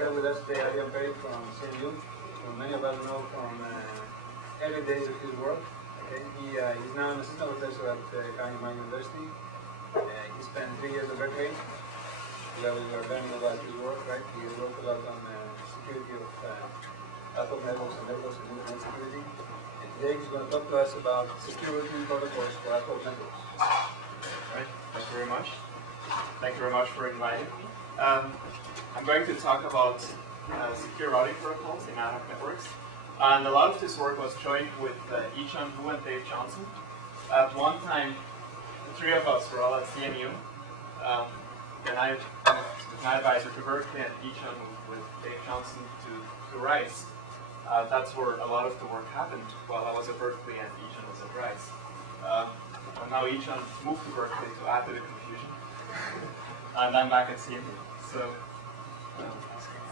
have with us today Adrian Perrig from CMU, who many of us know from early days of his work. Okay? He's now an assistant professor at Carnegie University. He spent 3 years at Berkeley. Where we were learning about his work, right? He worked a lot on security of Ad-Hoc networks and networks and internet security. And today he's going to talk to us about secure routing protocols for Ad-Hoc networks. All right, thank you very much. Thank you very much for inviting me. I'm going to talk about secure routing protocols in Ad-Hoc networks. And a lot of this work was joined with Yichun Hu and Dave Johnson. At one time, the 3 of us were all at CMU. And I was my advisor to Berkeley and Yichun with Dave Johnson to Rice. That's where a lot of the work happened while I was at Berkeley and Yichun was at Rice. And now Yichun moved to Berkeley to add to the confusion. And I'm back at CMU. So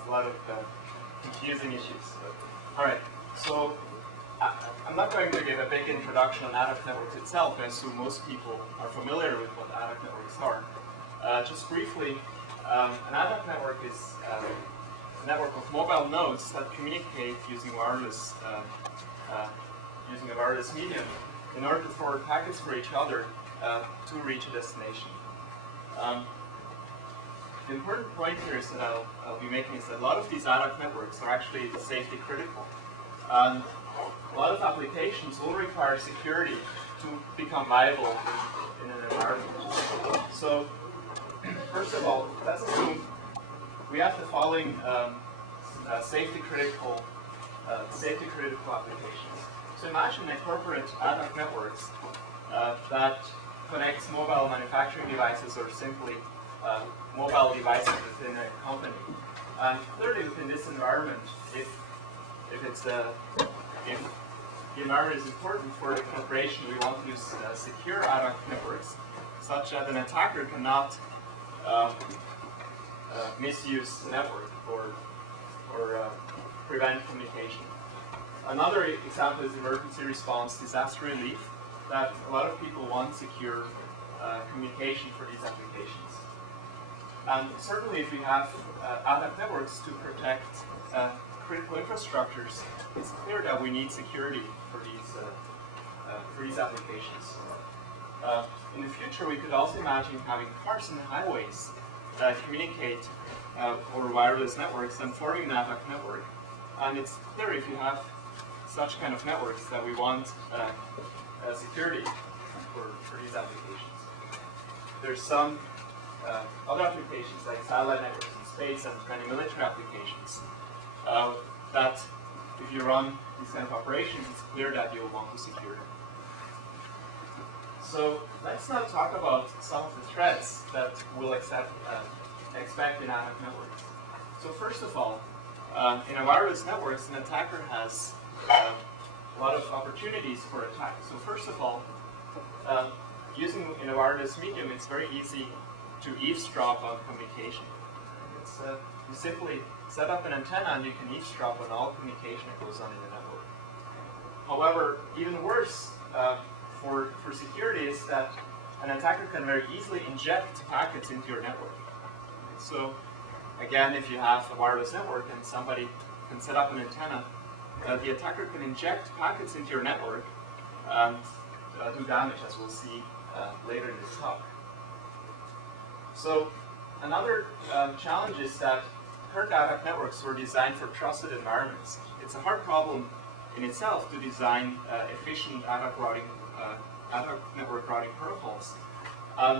a lot of confusing issues. All right, so I'm not going to give a big introduction on Ad-Hoc networks itself. I assume most people are familiar with what Ad-Hoc networks are. Just briefly, an Ad-Hoc network is a network of mobile nodes that communicate using wireless, using a wireless medium in order to forward packets for each other to reach a destination. The important point here is that I'll be making is that a lot of these Ad-Hoc networks are actually safety critical. And a lot of applications will require security to become viable in an environment. So, first of all, let's assume we have the following safety critical applications. So imagine a corporate Ad-Hoc networks that connects mobile manufacturing devices or simply mobile devices within a company. And clearly within this environment, if the environment is important for the corporation, we want to use secure Ad-Hoc networks such that an attacker cannot misuse the network or prevent communication. Another example is emergency response, disaster relief, that a lot of people want secure communication for these applications. And certainly if we have Ad-Hoc networks to protect critical infrastructures, it's clear that we need security for these applications. In the future, we could also imagine having cars and highways that communicate over wireless networks and forming an Ad-Hoc network. And it's clear if you have such kind of networks that we want security for these applications. There's some other applications like satellite networks in space and many military applications that if you run these kind of operations, it's clear that you'll want to secure them. So let's now talk about some of the threats that we'll expect in Ad-Hoc networks. So first of all, in a wireless networks, an attacker has a lot of opportunities for attack. So first of all, using in a wireless medium, it's very easy to eavesdrop on communication. It's, you simply set up an antenna and you can eavesdrop on all communication that goes on in the network. However, even worse for security is that an attacker can very easily inject packets into your network. So again, if you have a wireless network and somebody can set up an antenna, the attacker can inject packets into your network and do damage, as we'll see later in this talk. So another challenge is that current Ad-Hoc networks were designed for trusted environments. It's a hard problem in itself to design efficient Ad-Hoc network routing protocols.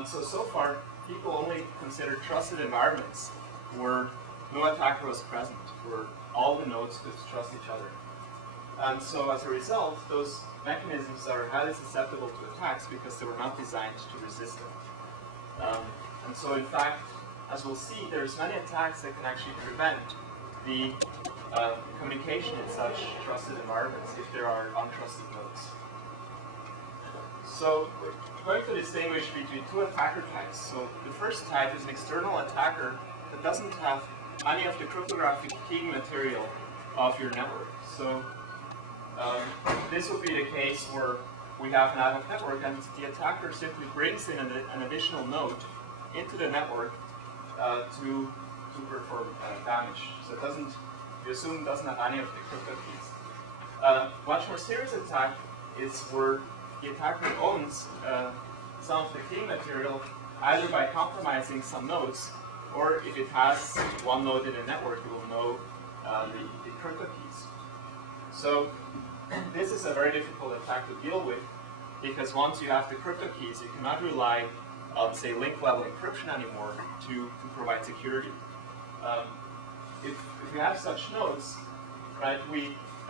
So far, people only considered trusted environments where no attacker was present, where all the nodes could trust each other. And so as a result, those mechanisms are highly susceptible to attacks because they were not designed to resist them. And so in fact, as we'll see, there's many attacks that can actually prevent the communication in such trusted environments if there are untrusted nodes. So we're going to distinguish between 2 attacker types. So the first type is an external attacker that doesn't have any of the cryptographic keying material of your network. So this would be the case where we have an Ad-Hoc network and the attacker simply brings in an additional node into the network to perform damage. So it doesn't, you assume, doesn't have any of the crypto keys. Much more serious attack is where the attacker owns some of the key material, either by compromising some nodes, or if it has one node in the network, it will know the crypto keys. So this is a very difficult attack to deal with, because once you have the crypto keys, you cannot rely on, say, link level encryption anymore to provide security. If we have such nodes, right,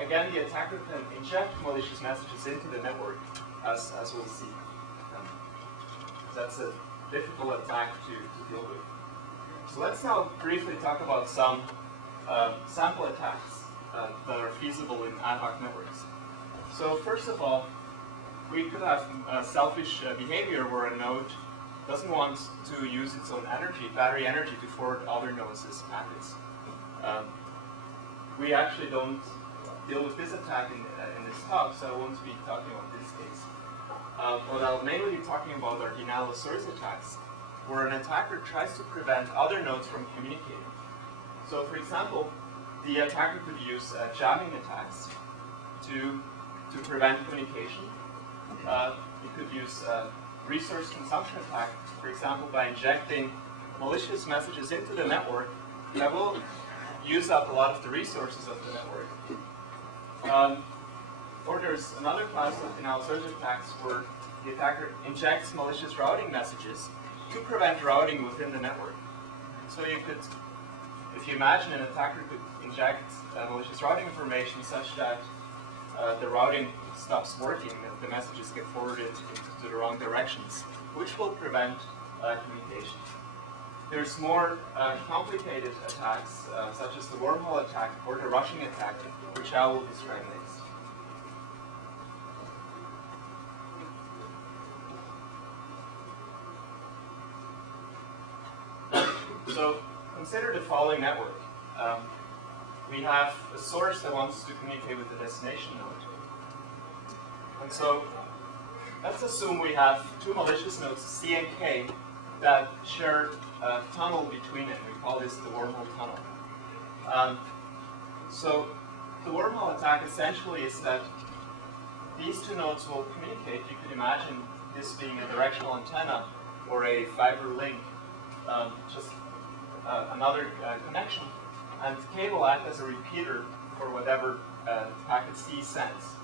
again, the attacker can inject malicious messages into the network, as we'll see. That's a difficult attack to deal with. So let's now briefly talk about some sample attacks that are feasible in ad hoc networks. So first of all, we could have selfish behavior where a node doesn't want to use its own energy, battery energy, to forward other nodes' packets. We actually don't deal with this attack in this talk, so I won't be talking about this case. What I'll mainly be talking about are denial of service attacks, where an attacker tries to prevent other nodes from communicating. So for example, the attacker could use jamming attacks to prevent communication. It could use resource consumption attack, for example, by injecting malicious messages into the network that will use up a lot of the resources of the network. Or there's another class of denial of service attacks where the attacker injects malicious routing messages to prevent routing within the network. So you could, if you imagine an attacker could inject malicious routing information such that the routing stops working, the messages get forwarded into the wrong directions, which will prevent communication. There's more complicated attacks, such as the wormhole attack or the rushing attack, which I will describe next. So consider the following network. We have a source that wants to communicate with the destination node. And so let's assume we have two malicious nodes, C and K, that share a tunnel between it. We call this the wormhole tunnel. So the wormhole attack essentially is that these two nodes will communicate. You could imagine this being a directional antenna or a fiber link, just another connection, and K will act as a repeater for whatever packet C sends.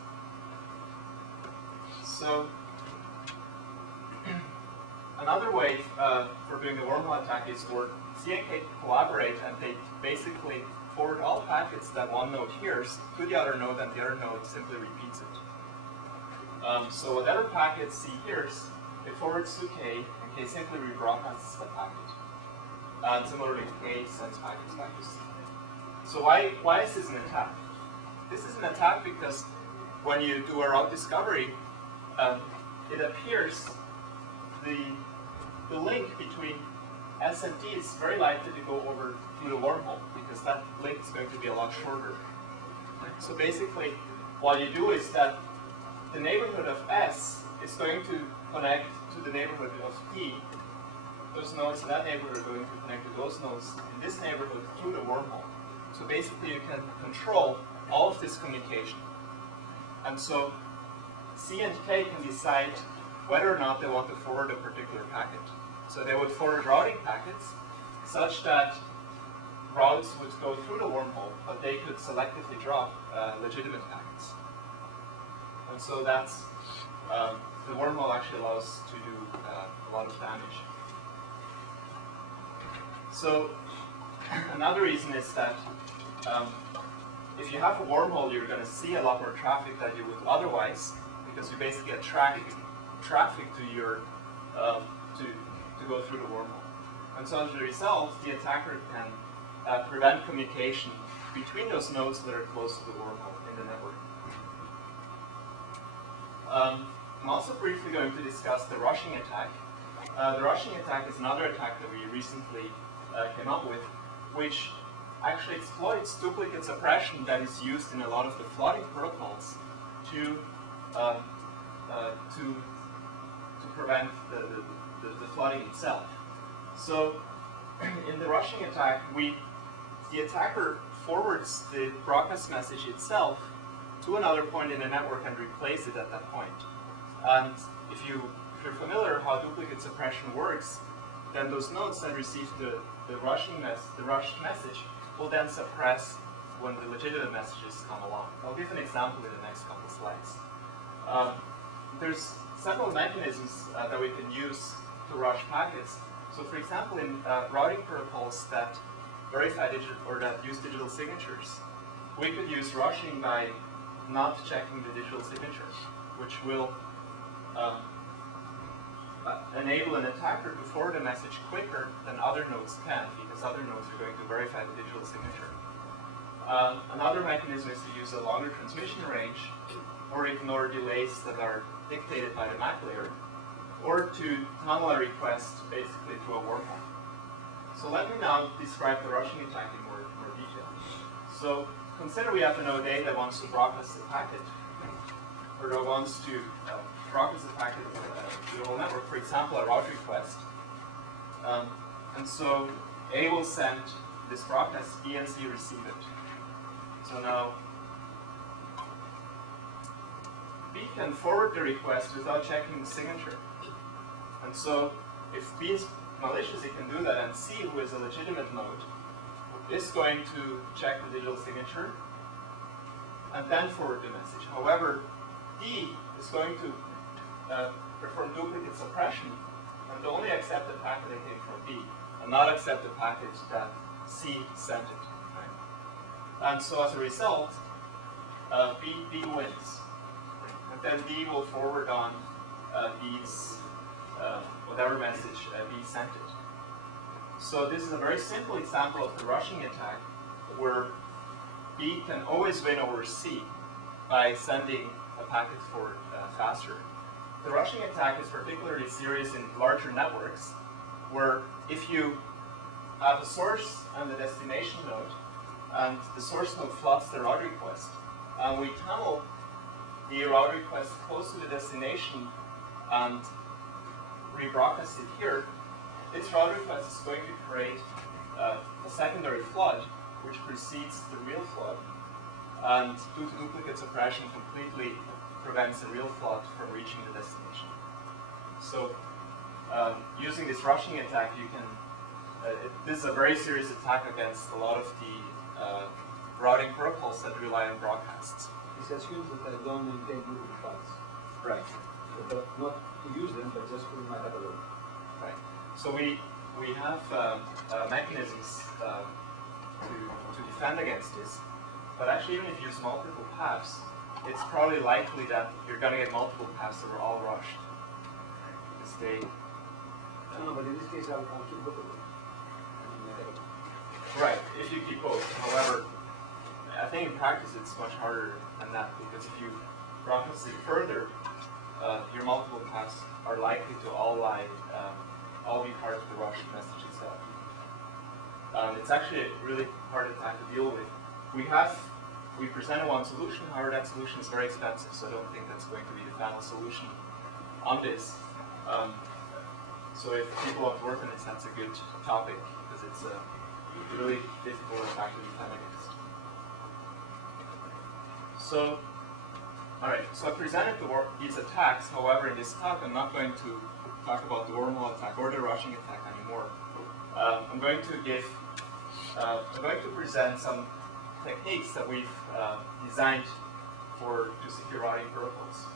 So another way for doing the wormhole attack is where C and K collaborate, and they basically forward all packets that one node hears to the other node, and the other node simply repeats it. So whatever packet C hears, it forwards to K, and K simply rebroadcasts the packet. And similarly, K sends packets back to C. So why is this an attack? This is an attack because when you do a route discovery, it appears the link between S and D is very likely to go over through the wormhole, because that link is going to be a lot shorter. So basically, what you do is that the neighborhood of S is going to connect to the neighborhood of D. Those nodes in that neighborhood are going to connect to those nodes in this neighborhood through the wormhole. So basically, you can control all of this communication. And so C and K can decide whether or not they want to forward a particular packet. So they would forward routing packets such that routes would go through the wormhole, but they could selectively drop legitimate packets. And so that's, the wormhole actually allows to do a lot of damage. So another reason is that if you have a wormhole, you're going to see a lot more traffic than you would otherwise, because you basically attract traffic to your to go through the wormhole. And so as a result, the attacker can prevent communication between those nodes that are close to the wormhole in the network. I'm also briefly going to discuss the rushing attack. The rushing attack is another attack that we recently came up with, which actually exploits duplicate suppression that is used in a lot of the flooding protocols to prevent the flooding itself. So in the rushing attack, the attacker forwards the broadcast message itself to another point in the network and replaces it at that point. And if you're familiar how duplicate suppression works, then those nodes that receive the rushed message will then suppress when the legitimate messages come along. I'll give an example in the next couple slides. There's several mechanisms that we can use to rush packets. So for example, in routing protocols that verify digital or that use digital signatures, we could use rushing by not checking the digital signature, which will enable an attacker to forward a message quicker than other nodes can, because other nodes are going to verify the digital signature. Another mechanism is to use a longer transmission range, or ignore delays that are dictated by the MAC layer, or to tunnel a request basically through a wormhole. So let me now describe the rushing attack in more detail. So consider we have a node A that wants to broadcast a packet, or that wants to broadcast a packet to the whole network, for example, a route request. And so A will send this broadcast, B and C receive it. So now B can forward the request without checking the signature. And so if B is malicious, it can do that, and C, who is a legitimate node, is going to check the digital signature and then forward the message. However, D is going to perform duplicate suppression and only accept the packet that came from B, and not accept the packet that C sent it. Right? And so as a result, B wins. And then D will forward on B's whatever message B sent it. So this is a very simple example of the rushing attack, where B can always win over C by sending a packet forward faster. The rushing attack is particularly serious in larger networks, where if you have a source and a destination node, and the source node floods the route request, and we tunnel the route request close to the destination and rebroadcast it here, this route request is going to create a secondary flood which precedes the real flood, and due to duplicate suppression completely prevents the real flood from reaching the destination. So using this rushing attack, you can, this is a very serious attack against a lot of the routing protocols that rely on broadcasts. This assumes that I don't maintain duplicate paths. Right. But not to use them, but just put my data load. Right. So we have mechanisms to defend against this. But actually, even if you use multiple paths, it's probably likely that you're going to get multiple paths that are all rushed. Because they... No, but in this case, I'll keep both of them. Right, if you keep both. However, I think in practice it's much harder than that, because if you broadcast it further, your multiple paths are likely to all be part of the rushed message itself. It's actually a really hard attack to deal with. We presented one solution, however that solution is very expensive, so I don't think that's going to be the final solution on this. So if people want to work on this, that's a good topic, because it's a really difficult attack to defend against. So, alright, so I presented these attacks. However, in this talk, I'm not going to talk about the wormhole attack or the rushing attack anymore. I'm going to present some techniques that we've designed to secure routing protocols.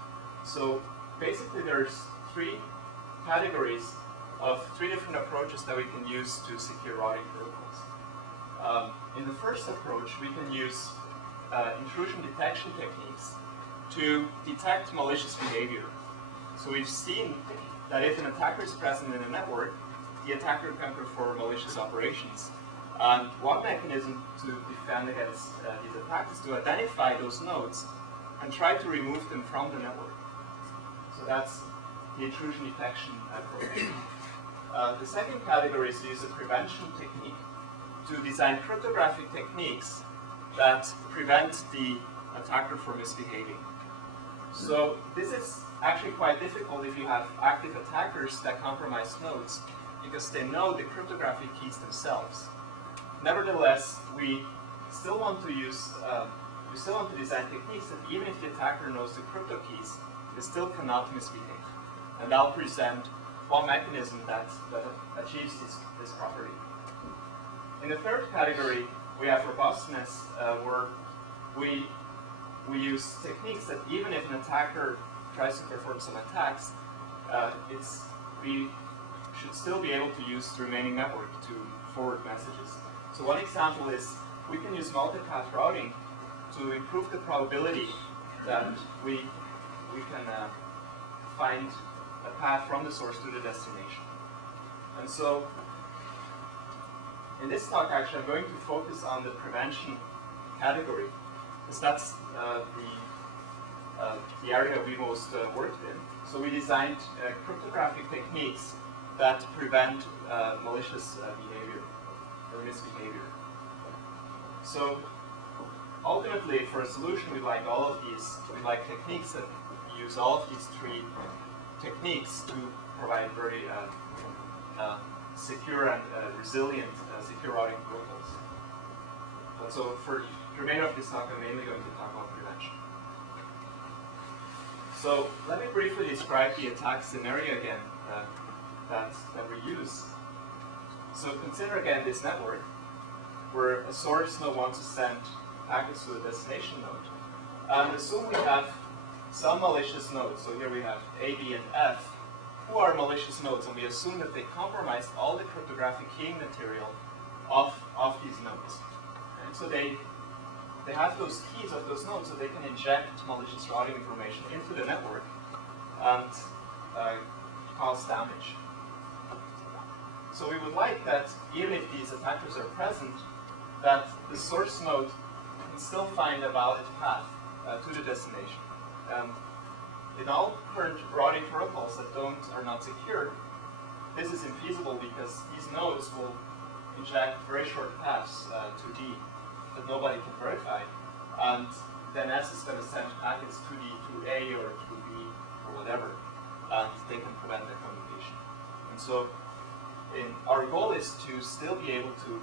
So basically, there's three categories of three different approaches that we can use to secure routing protocols. In the first approach, we can use intrusion detection techniques to detect malicious behavior. So we've seen that if an attacker is present in a network, the attacker can perform malicious operations. And one mechanism to defend against these attacks is to identify those nodes and try to remove them from the network. So that's the intrusion detection approach. The second category is to use a prevention technique to design cryptographic techniques that prevent the attacker from misbehaving. So this is actually quite difficult if you have active attackers that compromise nodes, because they know the cryptographic keys themselves. Nevertheless, we still want to use, we still want to design techniques that even if the attacker knows the crypto keys, they still cannot misbehave. And I'll present one mechanism that achieves this property. In the third category, we have robustness, where we use techniques that even if an attacker tries to perform some attacks, we should still be able to use the remaining network to forward messages. So one example is we can use multipath routing to improve the probability that we can find a path from the source to the destination. And so in this talk, actually, I'm going to focus on the prevention category, because that's the area we most worked in. So we designed cryptographic techniques that prevent malicious behavior or misbehavior. So ultimately, for a solution, we'd like all of these. We'd like techniques that use all of these three techniques to provide very secure and resilient secure routing protocols. And so for the remainder of this talk, I'm mainly going to talk about prevention. So let me briefly describe the attack scenario again that we use. So consider again this network where a source node wants to send packets to a destination node. And assume we have some malicious nodes. So here we have A, B, and F, who are malicious nodes, and we assume that they compromised all the cryptographic keying material of these nodes. And so they have those keys of those nodes, so they can inject malicious routing information into the network and cause damage. So we would like that, even if these attackers are present, that the source node can still find a valid path to the destination. In all current routing protocols that are not secure, this is infeasible because these nodes will inject very short paths to D that nobody can verify, and then S is going to send packets to D through A or through B or whatever, and they can prevent their communication. And so our goal is to still be able to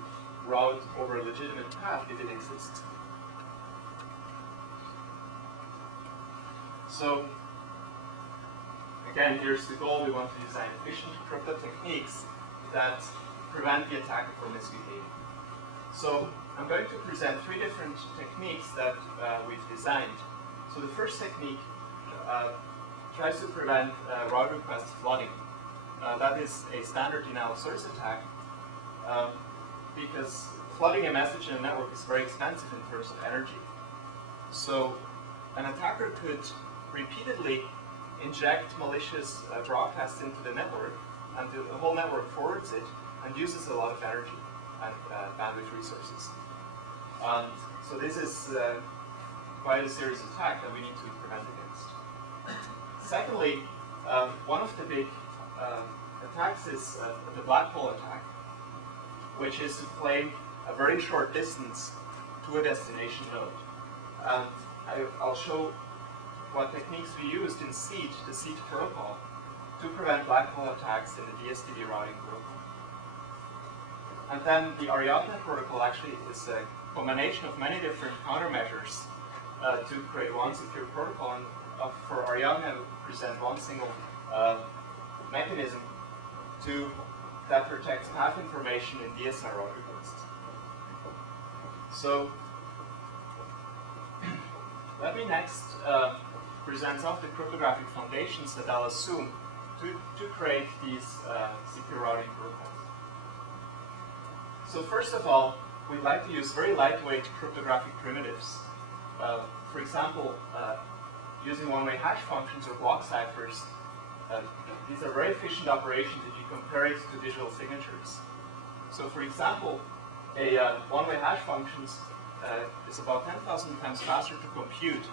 route over a legitimate path if it exists. So again, here's the goal. We want to design efficient crypto techniques that prevent the attacker from misbehaving. So I'm going to present three different techniques that we've designed. So the first technique tries to prevent route request flooding. That is a standard denial source attack because flooding a message in a network is very expensive in terms of energy. So an attacker could repeatedly inject malicious broadcasts into the network, and the whole network forwards it and uses a lot of energy and bandwidth resources. And so this is quite a serious attack that we need to prevent against. Secondly, one of the big attacks is the black hole attack, which is to claim a very short distance to a destination node. And I'll show what techniques we used in SEED, the SEED protocol, to prevent black hole attacks in the DSTD routing protocol. And then the Ariadne protocol actually is a combination of many different countermeasures to create one secure protocol. And for Ariadne, I would present one single mechanism that protects path information in DSR route requests. So let me next present some of the cryptographic foundations that I'll assume to create these secure routing protocols. So first of all, we'd like to use very lightweight cryptographic primitives. For example, using one-way hash functions or block ciphers. These are very efficient operations if you compare it to digital signatures. So for example, a one-way hash function is about 10,000 times faster to compute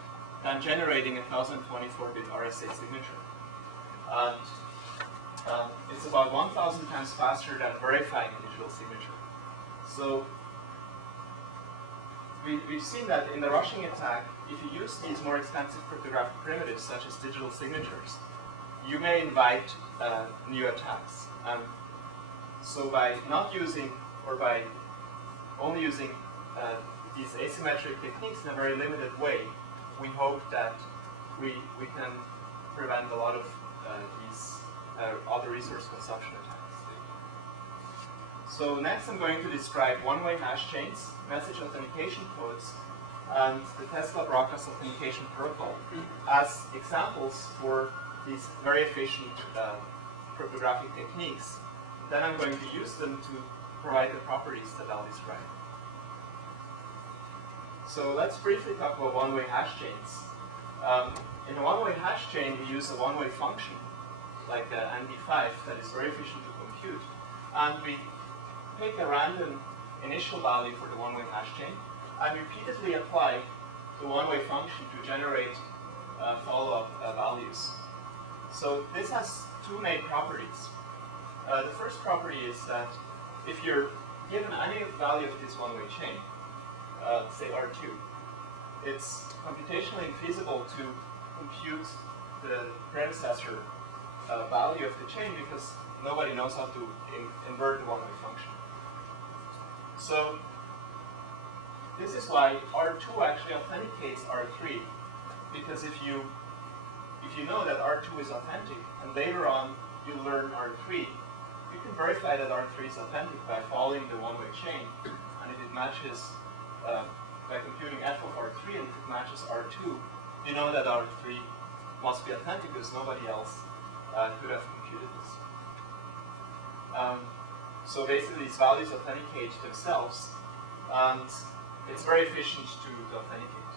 than generating a 1024-bit RSA signature. And it's about 1,000 times faster than verifying a digital signature. So we've seen that in the rushing attack, if you use these more expensive cryptographic primitives, such as digital signatures, you may invite new attacks. So by not using, or by only using these asymmetric techniques in a very limited way, we hope that we can prevent a lot of these other resource consumption attacks. So next I'm going to describe one-way hash chains, message authentication codes, and the Tesla-Broadcast authentication protocol as examples for these very efficient cryptographic techniques. Then I'm going to use them to provide the properties that I'll describe. So let's briefly talk about one-way hash chains. In a one-way hash chain, we use a one-way function, like ND5, that is very efficient to compute. And we pick a random initial value for the one-way hash chain, and repeatedly apply the one-way function to generate follow-up values. So this has two main properties. The first property is that if you're given any value of this one-way chain, say R2, it's computationally infeasible to compute the predecessor value of the chain because nobody knows how to invert the one-way function. So this is why R2 actually authenticates R3, because if you know that R2 is authentic and later on you learn R3, you can verify that R3 is authentic by following the one-way chain, and if it matches by computing f of R3, and if it matches R2, you know that R3 must be authentic because nobody else could have computed this. So basically these values authenticate themselves, and it's very efficient to authenticate.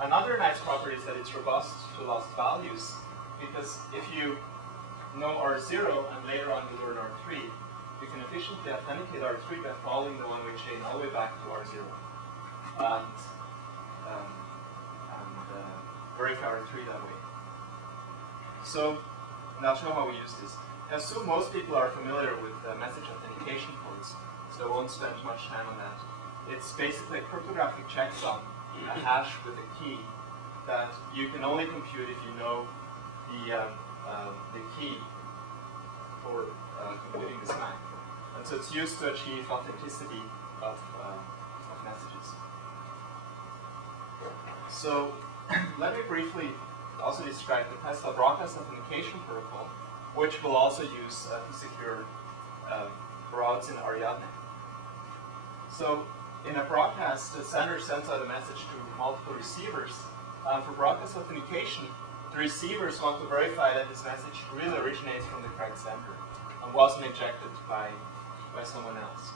Another nice property is that it's robust to lost values, because if you know R0 and later on you learn R3, you can efficiently authenticate R3 by following the one-way chain all the way back to R0 and verify R3 that way. So, and I'll show how we use this. I assume most people are familiar with message authentication codes, so I won't spend much time on that. It's basically a cryptographic checksum, a hash with a key that you can only compute if you know the key for computing this MAC. And so it's used to achieve authenticity of messages. So let me briefly also describe the Tesla Broadcast authentication protocol, which we'll also use to secure routes in Ariadne. So in a broadcast, the sender sends out a message to multiple receivers. For broadcast authentication, the receivers want to verify that this message really originates from the correct sender and wasn't injected by someone else.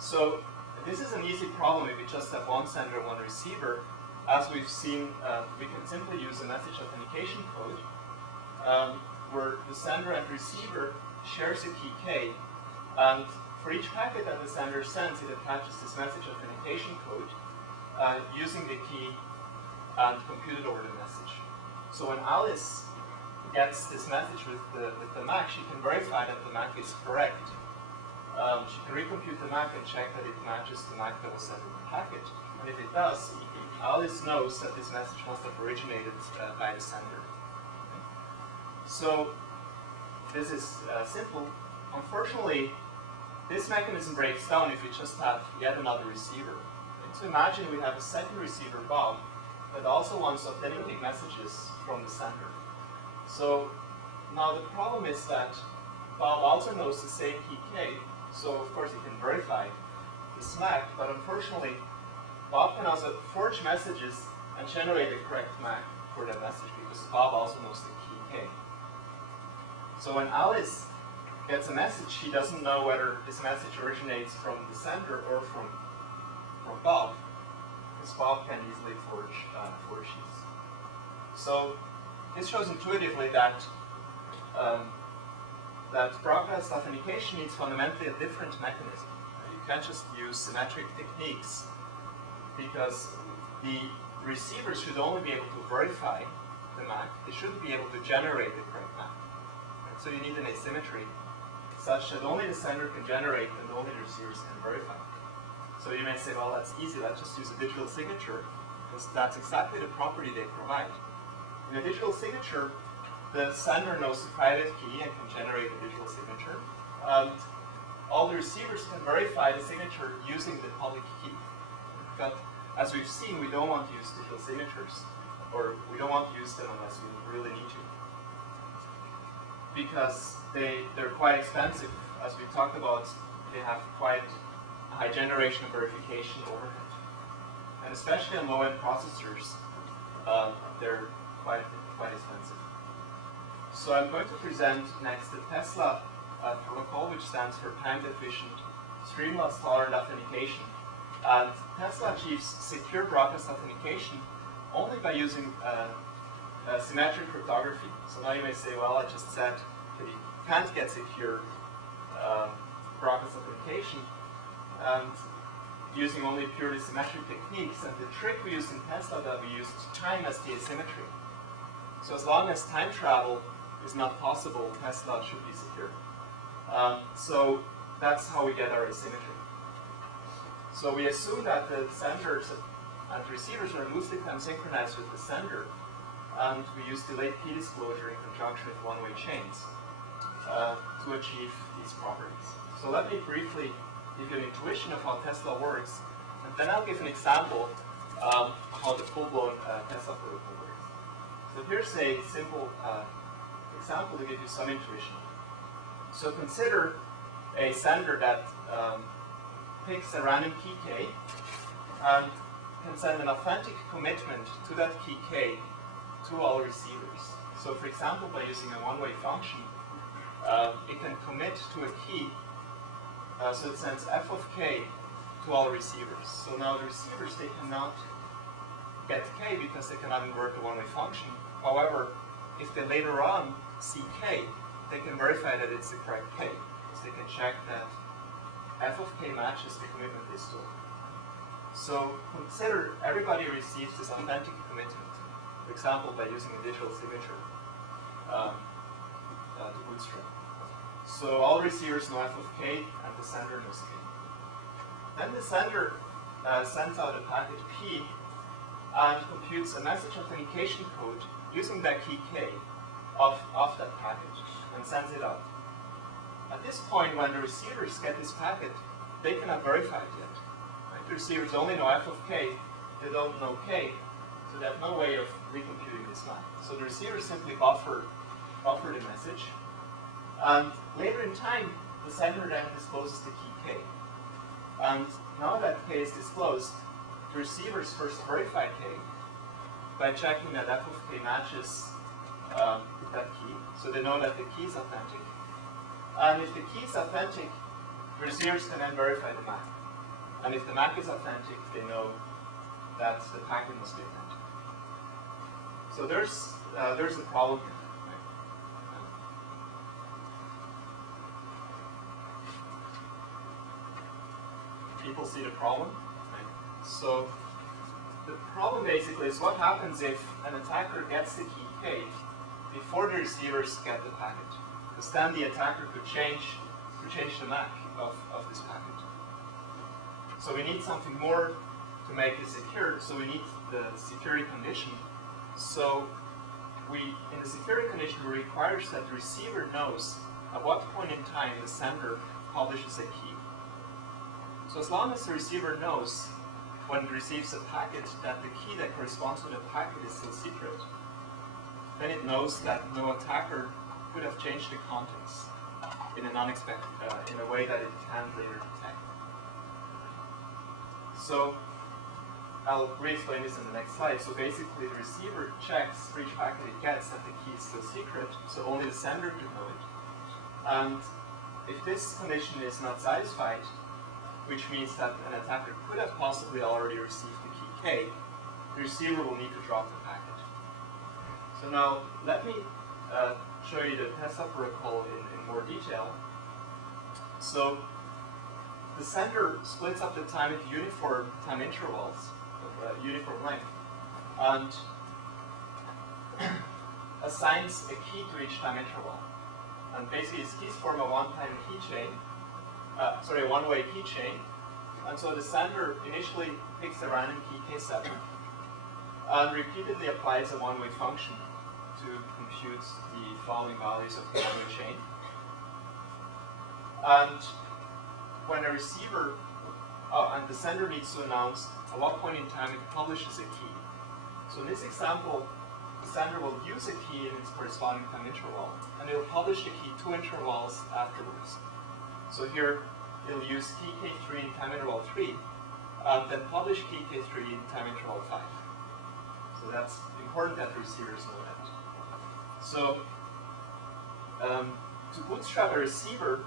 So this is an easy problem if we just have one sender and one receiver. As we've seen, we can simply use a message authentication code where the sender and receiver shares a key K, and for each packet that the sender sends, it attaches this message authentication code using the key and computed over the message. So when Alice gets this message with the MAC, she can verify that the MAC is correct. She can recompute the MAC and check that it matches the MAC that was sent in the packet. And if it does, Alice knows that this message must have originated by the sender. So this is simple. Unfortunately, this mechanism breaks down if we just have yet another receiver. So imagine we have a second receiver, Bob, that also wants to authenticate messages from the sender. So now the problem is that Bob also knows the same key K, so of course he can verify this MAC, but unfortunately Bob can also forge messages and generate the correct MAC for that message because Bob also knows the key K. So when Alice gets a message, she doesn't know whether this message originates from the sender or from Bob, because Bob can easily forge these. So this shows intuitively that that broadcast authentication needs fundamentally a different mechanism. You can't just use symmetric techniques, because the receivers should only be able to verify the MAC. They shouldn't be able to generate the correct MAC. Right? So you need an asymmetry such that only the sender can generate and only the receivers can verify. So you may say, well, that's easy, let's just use a digital signature, because that's exactly the property they provide. In a digital signature, the sender knows the private key and can generate a digital signature. And all the receivers can verify the signature using the public key. But as we've seen, we don't want to use digital signatures, or we don't want to use them unless we really need to, because they're quite expensive. As we talked about, they have quite a high generation of verification overhead. And especially on low-end processors, they're quite expensive. So I'm going to present next the Tesla protocol, which stands for time-efficient, stream-loss-tolerant authentication. And Tesla achieves secure broadcast authentication only by using symmetric cryptography. So now you may say, well, I just said that you can't get secure broadcast authentication, and using only purely symmetric techniques. And the trick we used in Tesla, that we used time as the asymmetry. So as long as time travel is not possible, Tesla should be secure. So that's how we get our asymmetry. So we assume that the senders and receivers are loosely time synchronized with the sender, and we use delayed key disclosure in conjunction with one-way chains to achieve these properties. So let me briefly give you an intuition of how Tesla works, and then I'll give an example of how the full-blown Tesla protocol works. So here's a simple example to give you some intuition. So consider a sender that picks a random key K and can send an authentic commitment to that key K to all receivers. So for example, by using a one-way function, it can commit to a key, so it sends f of k to all receivers. So now the receivers, they cannot get k because they cannot invert the one-way function. However, if they later on see k, they can verify that it's the correct k. So they can check that f of k matches the commitment they stole. So consider everybody receives this authentic commitment, for example, by using a digital signature to bootstrap. So all receivers know f of k, and the sender knows k. Then the sender sends out a packet p and computes a message authentication code using that key k of that packet and sends it out. At this point, when the receivers get this packet, they cannot verify it yet. Right? The receivers only know f of k, they don't know k, so they have no way of recomputing this line. So the receivers simply buffer the message, and later in time, the sender then discloses the key k. And now that k is disclosed, the receivers first verify k by checking that f of k matches that key, so they know that the key is authentic. And if the key is authentic, the receivers can then verify the MAC. And if the MAC is authentic, they know that the packet must be authentic. So there's a problem here. People see the problem. Right? So the problem basically is what happens if an attacker gets the key K before the receivers get the packet. Because then the attacker could change the MAC of this packet. So we need something more to make it secure. So we need the security condition. So in the security condition, we require that the receiver knows at what point in time the sender publishes a key. So as long as the receiver knows when it receives a packet that the key that corresponds to the packet is still secret, then it knows that no attacker could have changed the contents in in a way that it can later detect. So I'll re-explain this in the next slide. So basically, the receiver checks for each packet it gets that the key is still secret, so only the sender could know it. And if this condition is not satisfied, which means that an attacker could have possibly already received the key K, the receiver will need to drop the packet. So now, let me show you the Tesla protocol in more detail. So the sender splits up the time into uniform time intervals of uniform length and assigns a key to each time interval. And basically, its keys form a one-time key chain, a one-way key chain. And so the sender initially picks a random key K7 and repeatedly applies a one-way function to compute the following values of the one-way chain. And when a receiver, and the sender needs to announce at what point in time it publishes a key. So in this example, the sender will use a key in its corresponding time interval, and it will publish the key 2 intervals afterwards. So here, it'll use key k3 in time interval 3, then publish key k3 in time interval 5. So that's important that the receivers know that. So to bootstrap a receiver,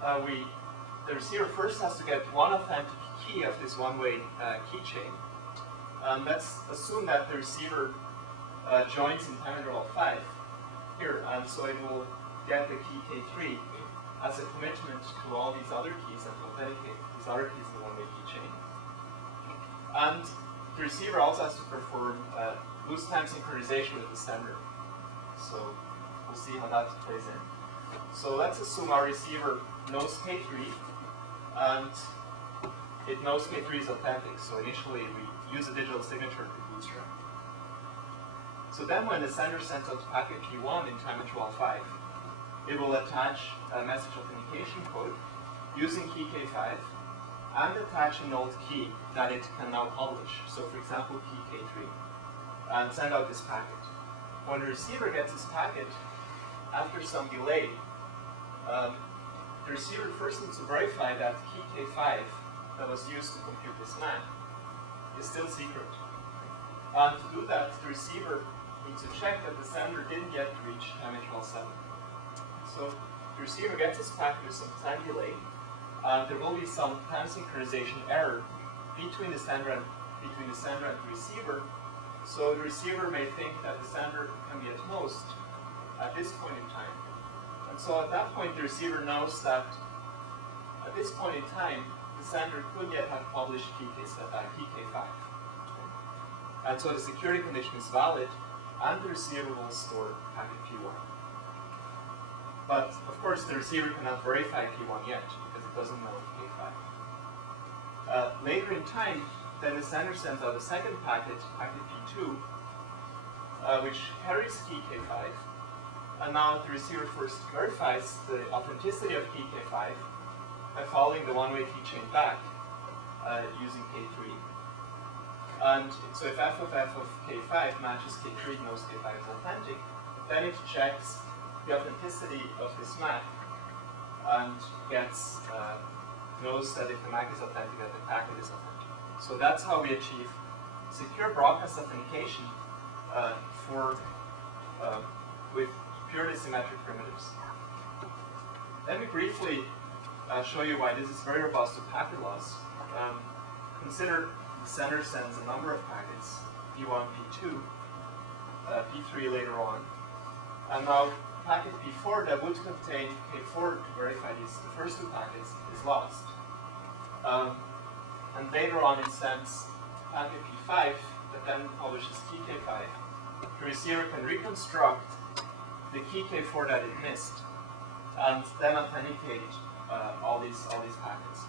the receiver first has to get one authentic key of this one-way key chain. Let's assume that the receiver joins in time interval 5 here, and so it will get the key k3 as a commitment to all these other keys and to authenticate these other keys in the one-way key chain. And the receiver also has to perform loose time synchronization with the sender. So we'll see how that plays in. So let's assume our receiver knows k3, and it knows k3 is authentic. So initially we use a digital signature to bootstrap. So then when the sender sends out packet p1 in time interval 5, it will attach a message authentication code using key k5 and attach an old key that it can now publish. So for example, key k3, and send out this packet. When the receiver gets this packet, after some delay, the receiver first needs to verify that key k5 that was used to compute this map is still secret. And to do that, the receiver needs to check that the sender didn't yet reach time interval 7. So the receiver gets this packet with some time delay, and there will be some time synchronization error between the sender and the receiver. So the receiver may think that the sender can be at most at this point in time. And so at that point, the receiver knows that at this point in time, the sender could yet have published key k5. And so the security condition is valid, and the receiver will store packet p1. But of course, the receiver cannot verify p1 yet, because it doesn't know k5. Later in time, then the sender sends out a second packet, packet p2, which carries key k5. And now the receiver first verifies the authenticity of key k5 by following the one-way key chain back using k3. And so if f of k5 matches k3, knows k5 is authentic, then it checks the authenticity of this MAC and knows that if the MAC is authentic, that the packet is authentic. So that's how we achieve secure broadcast authentication with purely symmetric primitives. Let me briefly show you why this is very robust to packet loss. Consider the sender sends a number of packets, P1, P2, P3 later on. And now packet P4 that would contain K4 to verify the first two packets is lost. And later on it sends packet P5 that then publishes key K5. The receiver can reconstruct the key K4 that it missed and then authenticate all these packets.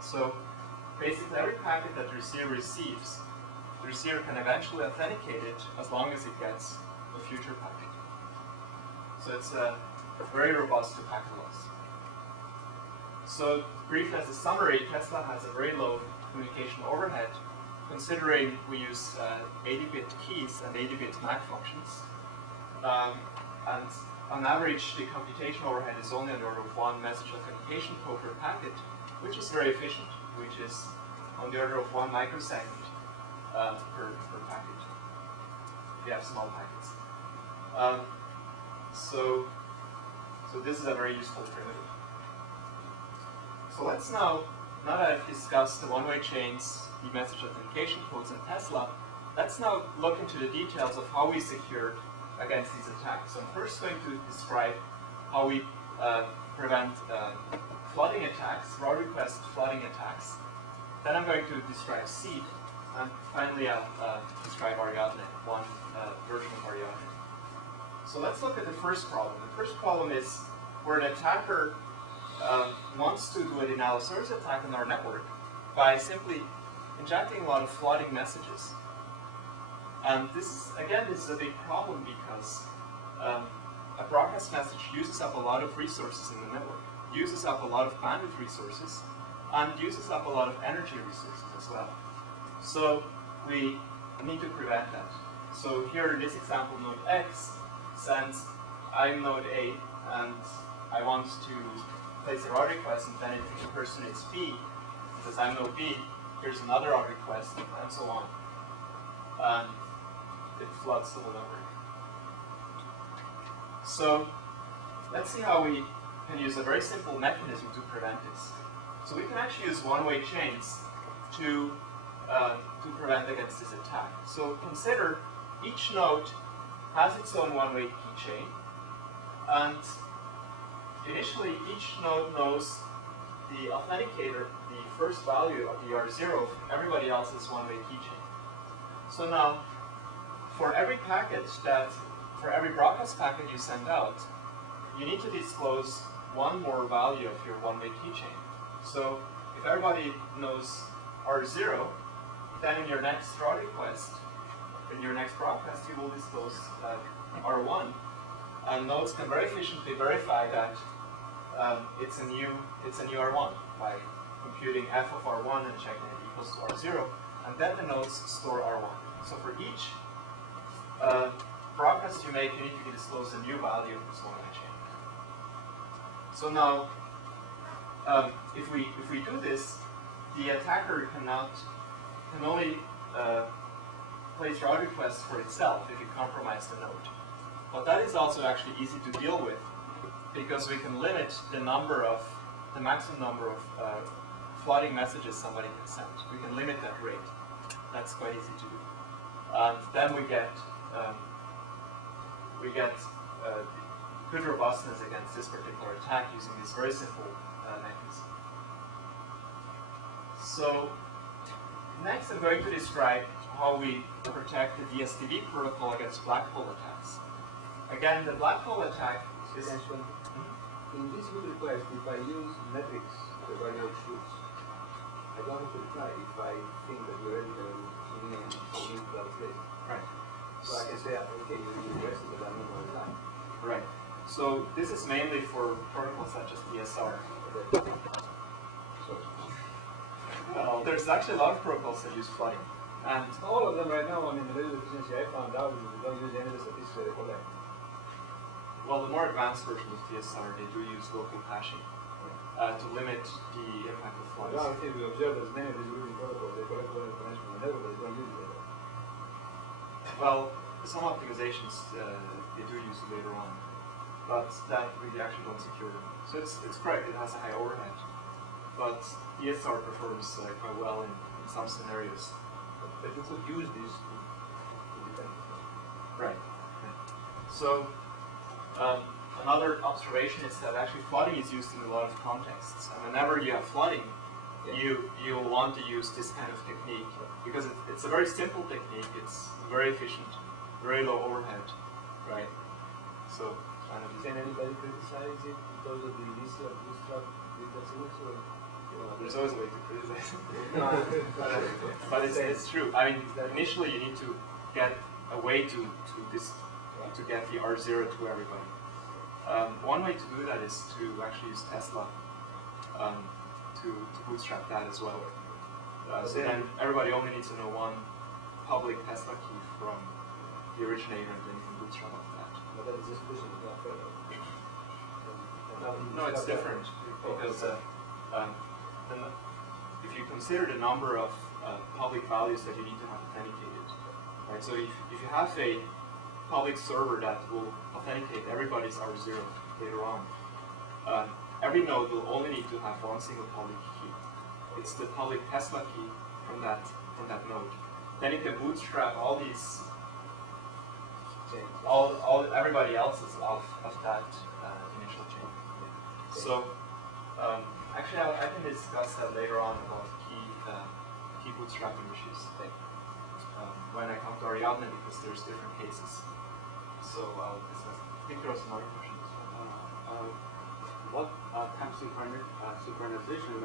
So basically every packet that the receiver receives, the receiver can eventually authenticate it as long as it gets a future packet. So it's very robust to packet loss. So briefly as a summary, Tesla has a very low communication overhead, considering we use 80-bit keys and 80-bit MAC functions. And on average, the computation overhead is only on the order of one message authentication code per packet, which is very efficient, which is on the order of 1 microsecond per packet. If you have small packets. So this is a very useful primitive. So let's now that I've discussed the one-way chains, the message authentication codes, and Tesla, let's now look into the details of how we secure against these attacks. So I'm first going to describe how we prevent flooding attacks, raw request flooding attacks. Then I'm going to describe seed, and finally I'll describe Ariadne, one version of Ariadne. So let's look at the first problem. The first problem is where an attacker wants to do a denial of service attack on our network by simply injecting a lot of flooding messages. And this is a big problem because a broadcast message uses up a lot of resources in the network, uses up a lot of bandwidth resources, and uses up a lot of energy resources as well. So we need to prevent that. So here in this example, node X sends, I'm node A, and I want to place a route request, and then if the person is B, says I'm node B, here's another route request, and so on. And it floods the whole network. So let's see how we can use a very simple mechanism to prevent this. So we can actually use one-way chains to prevent against this attack. So consider each node has its own one-way key chain, and initially each node knows the authenticator, the first value of the R0, everybody else's one-way key chain. So now, for every broadcast packet you send out, you need to disclose one more value of your one-way key chain. So if everybody knows R0, then in your next route request, in your next broadcast, you will disclose R1. And nodes can very efficiently verify that it's a new R1 by computing f of R1 and checking it equals to R0. And then the nodes store R1. So for each broadcast you make, you need to disclose a new value of this one-way chain. So now, if we do this, the attacker can only place route requests for itself if you compromise the node. But that is also actually easy to deal with because we can limit the maximum number of flooding messages somebody can send. We can limit that rate. That's quite easy to do. And then we get good robustness against this particular attack using this very simple mechanism. So next I'm going to describe how we protect the DSTV protocol against black hole attacks. Again, the black hole attack is... In this new request, if I use metrics to evaluate shoots, I don't have to reply if I think that you're already going to name that place. Right. So I can say, okay, you requested, but I'm not going to reply. Right. So this is mainly for protocols such as DSR. Well, there's actually a lot of protocols that use flooding. And all of them right now, I mean, the radio efficiency I found out is that they don't use any of the statistics they collect. well, the more advanced versions of DSR, they do use local caching to limit the impact of floods. Well, I think we observe that many of these routing protocols, they collect all the information from the network, but they don't use it. Well, some optimizations they do use it later on, but that we actually don't secure them. So it's correct, it has a high overhead, but DSR performs quite well in some scenarios. But you could use this independently. Right. So another observation is that actually flooding is used in a lot of contexts. And whenever you have flooding, you'll want to use this kind of technique because it's a very simple technique. It's very efficient, very low overhead, right? So kind of. Can anybody criticize it because of the issue of this stuff with the solution? There's always a way to criticize it. But it's true. I mean, initially you need to get a way to get the R0 to everybody. One way to do that is to actually use Tesla to bootstrap that as well. So then everybody only needs to know one public Tesla key from the originator, and then you can bootstrap off that. But that is just pushing it not further. No, it's different because if you consider the number of public values that you need to have authenticated, right? So if you have a public server that will authenticate everybody's R0 later on, every node will only need to have one single public key. It's the public Tesla key from that node. Then you can bootstrap all these, everybody else's off of that initial chain. So actually, I can discuss that later on about key bootstrapping issues when I come to Ariadne, because there's different cases. So I'll discuss. I think there was another question. What time synchronization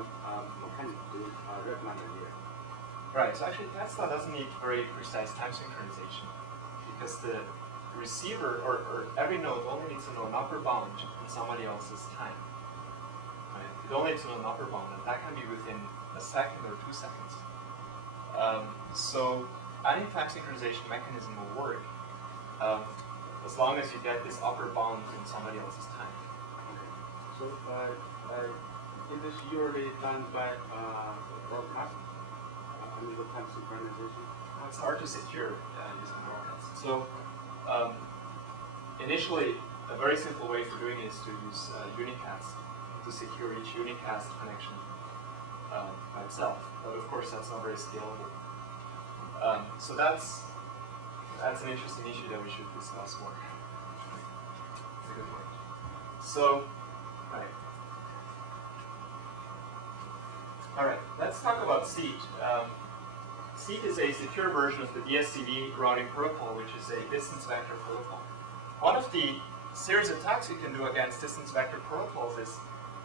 mechanic do you recommend here? Right, so actually Tesla doesn't need very precise time synchronization because the receiver, or every node only needs to know an upper bound in somebody else's time. Right? It only needs to know an upper bound, and that can be within a second or 2 seconds. So any time synchronization mechanism will work as long as you get this upper bound in somebody else's time. Okay. So it is usually done by broadcast, real-time synchronization. It's hard to secure using broadcast. So initially, a very simple way for doing it is to use unicast to secure each unicast connection by itself. But of course, that's not very scalable. So that's an interesting issue that we should discuss more. It's a good point. So, right. All right, let's talk about SEET. SEET is a secure version of the DSCV routing protocol, which is a distance vector protocol. One of the serious attacks you can do against distance vector protocols is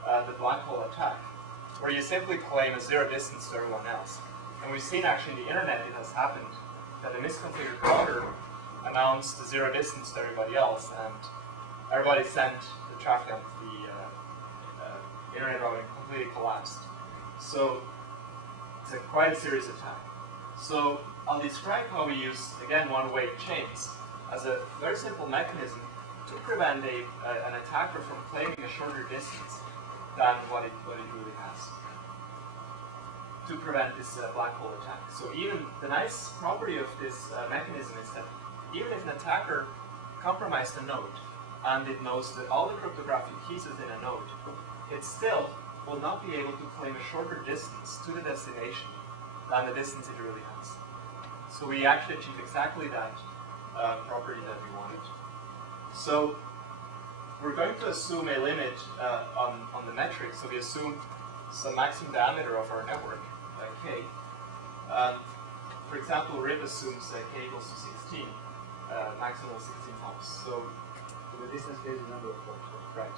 the black hole attack, where you simply claim a zero distance to everyone else. And we've seen actually in the internet it has happened that a misconfigured router announced a zero distance to everybody else, and everybody sent the traffic and the internet routing completely collapsed. So it's quite a serious attack. So I'll describe how we use, again, one-way chains as a very simple mechanism to prevent an attacker from claiming a shorter distance than what it really has, to prevent this black hole attack. So even the nice property of this mechanism is that even if an attacker compromised a node and it knows that all the cryptographic keys within a node, it still will not be able to claim a shorter distance to the destination than the distance it really has. So we actually achieve exactly that property that we wanted. So we're going to assume a limit on the metric. So we assume some maximum diameter of our network, k. For example, RIP assumes k equals to 16, maximum 16 hops. So the distance k is the number of hops. Right.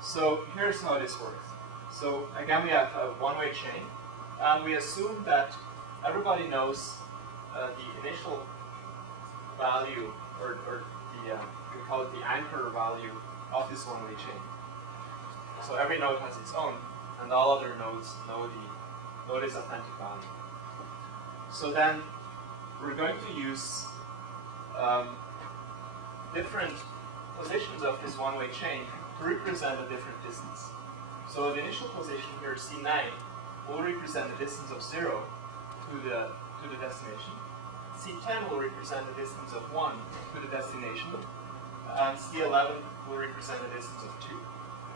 So here's how this works. So again, we have a one-way chain, and we assume that everybody knows the initial value, or the we call it the anchor value of this one-way chain. So every node has its own, and all other nodes know its authentic value. So then we're going to use different positions of this one-way chain to represent a different distance. So the initial position here, C9, will represent the distance of 0 to the destination. C10 will represent the distance of 1 to the destination. And C11 will represent the distance of 2,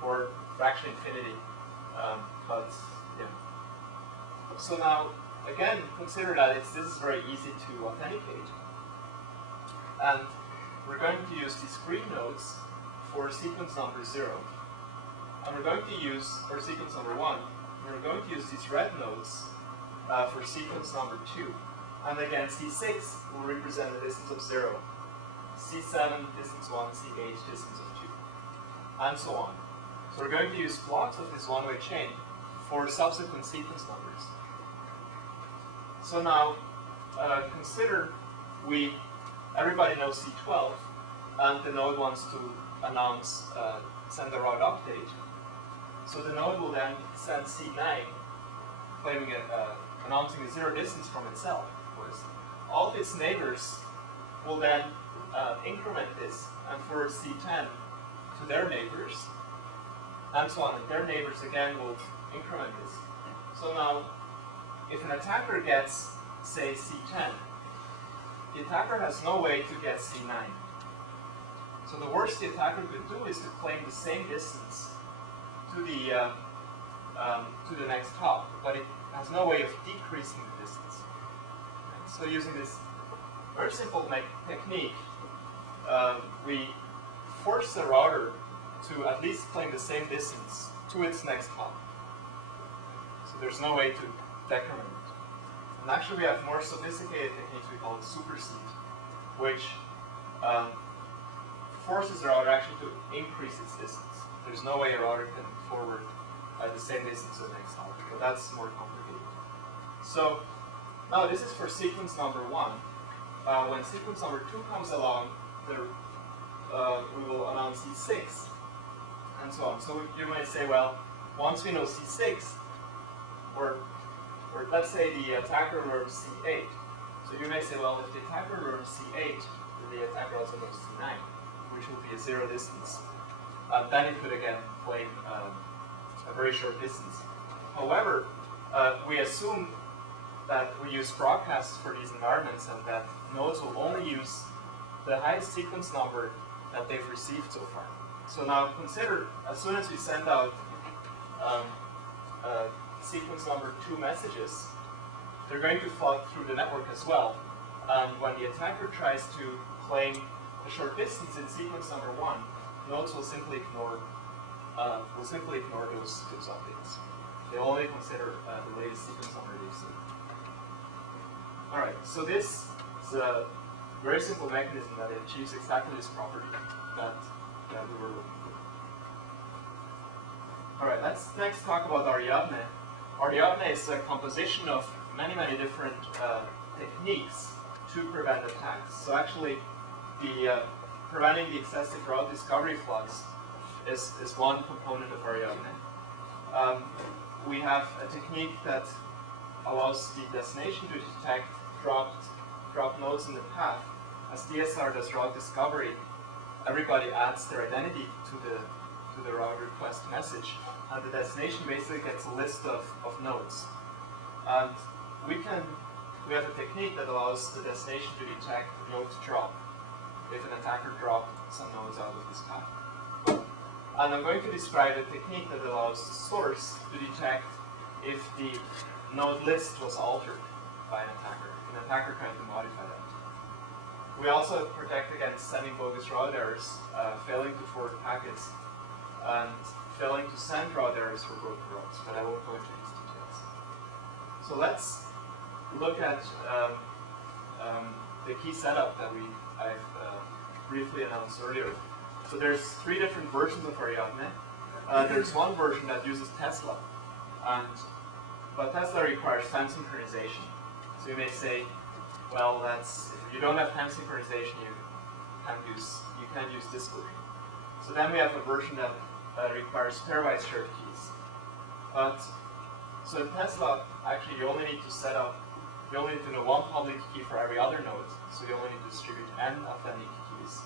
or fraction infinity. But yeah. So now, again, consider that this is very easy to authenticate. And we're going to use discrete nodes for sequence number 0. And we're going to use, for sequence number 1, we're going to use these red nodes for sequence number 2. And again, C6 will represent the distance of 0. C7, distance 1, C8, distance of 2. And so on. So we're going to use blocks of this one-way chain for subsequent sequence numbers. So now, consider everybody knows C12, and the node wants to announce, send a route update. So the node will then send C9, claiming announcing a zero distance from itself, of course. All of its neighbors will then increment this and forward C10 to their neighbors, and so on. And their neighbors again will increment this. So now, if an attacker gets, say, C10, the attacker has no way to get C9. So the worst the attacker could do is to claim the same distance to the next hop, but it has no way of decreasing the distance. So using this very simple technique, we force the router to at least claim the same distance to its next hop. So there's no way to decrement it. And actually we have more sophisticated techniques we call supersede, which forces the router actually to increase its distance. There's no way a router can forward the same distance to the next hop, but that's more complicated. So now this is for sequence number 1. When sequence number 2 comes along, we will announce C6, and so on. So you might say, well, once we know C6, or let's say the attacker learns C8. So you may say, well, if the attacker learns C8, then the attacker also knows C9, which will be a zero distance. Then you could again claim a very short distance. However, we assume that we use broadcasts for these environments and that nodes will only use the highest sequence number that they've received so far. So now consider, as soon as we send out sequence number 2 messages, they're going to flood through the network as well. And when the attacker tries to claim a short distance in sequence number 1, nodes will simply ignore those updates. They only consider the latest sequence number they've seen. All right, so this is a very simple mechanism that achieves exactly this property that we were looking for. All right, let's next talk about Ariadne. Ariadne is a composition of many different techniques to prevent attacks. So actually, preventing the excessive route discovery floods is one component of Ariadne. We have a technique that allows the destination to detect dropped nodes in the path. As DSR does route discovery, everybody adds their identity to the route request message, and the destination basically gets a list of nodes. And we have a technique that allows the destination to detect node drop if an attacker dropped some nodes out of this path. And I'm going to describe a technique that allows the source to detect if the node list was altered by an attacker trying to modify that. We also protect against sending bogus route errors, failing to forward packets, and failing to send route errors for broken routes, but I won't go into these details. So let's look at the key setup that I've briefly announced earlier. So there's 3 different versions of Ariadne. There's one version that uses Tesla, but Tesla requires time synchronization. So you may say, well, if you don't have time synchronization, you can't use this version. So then we have a version that requires pairwise shared keys. So in Tesla, actually, you only need to know one public key for every other node. So you only need to distribute n authentic keys.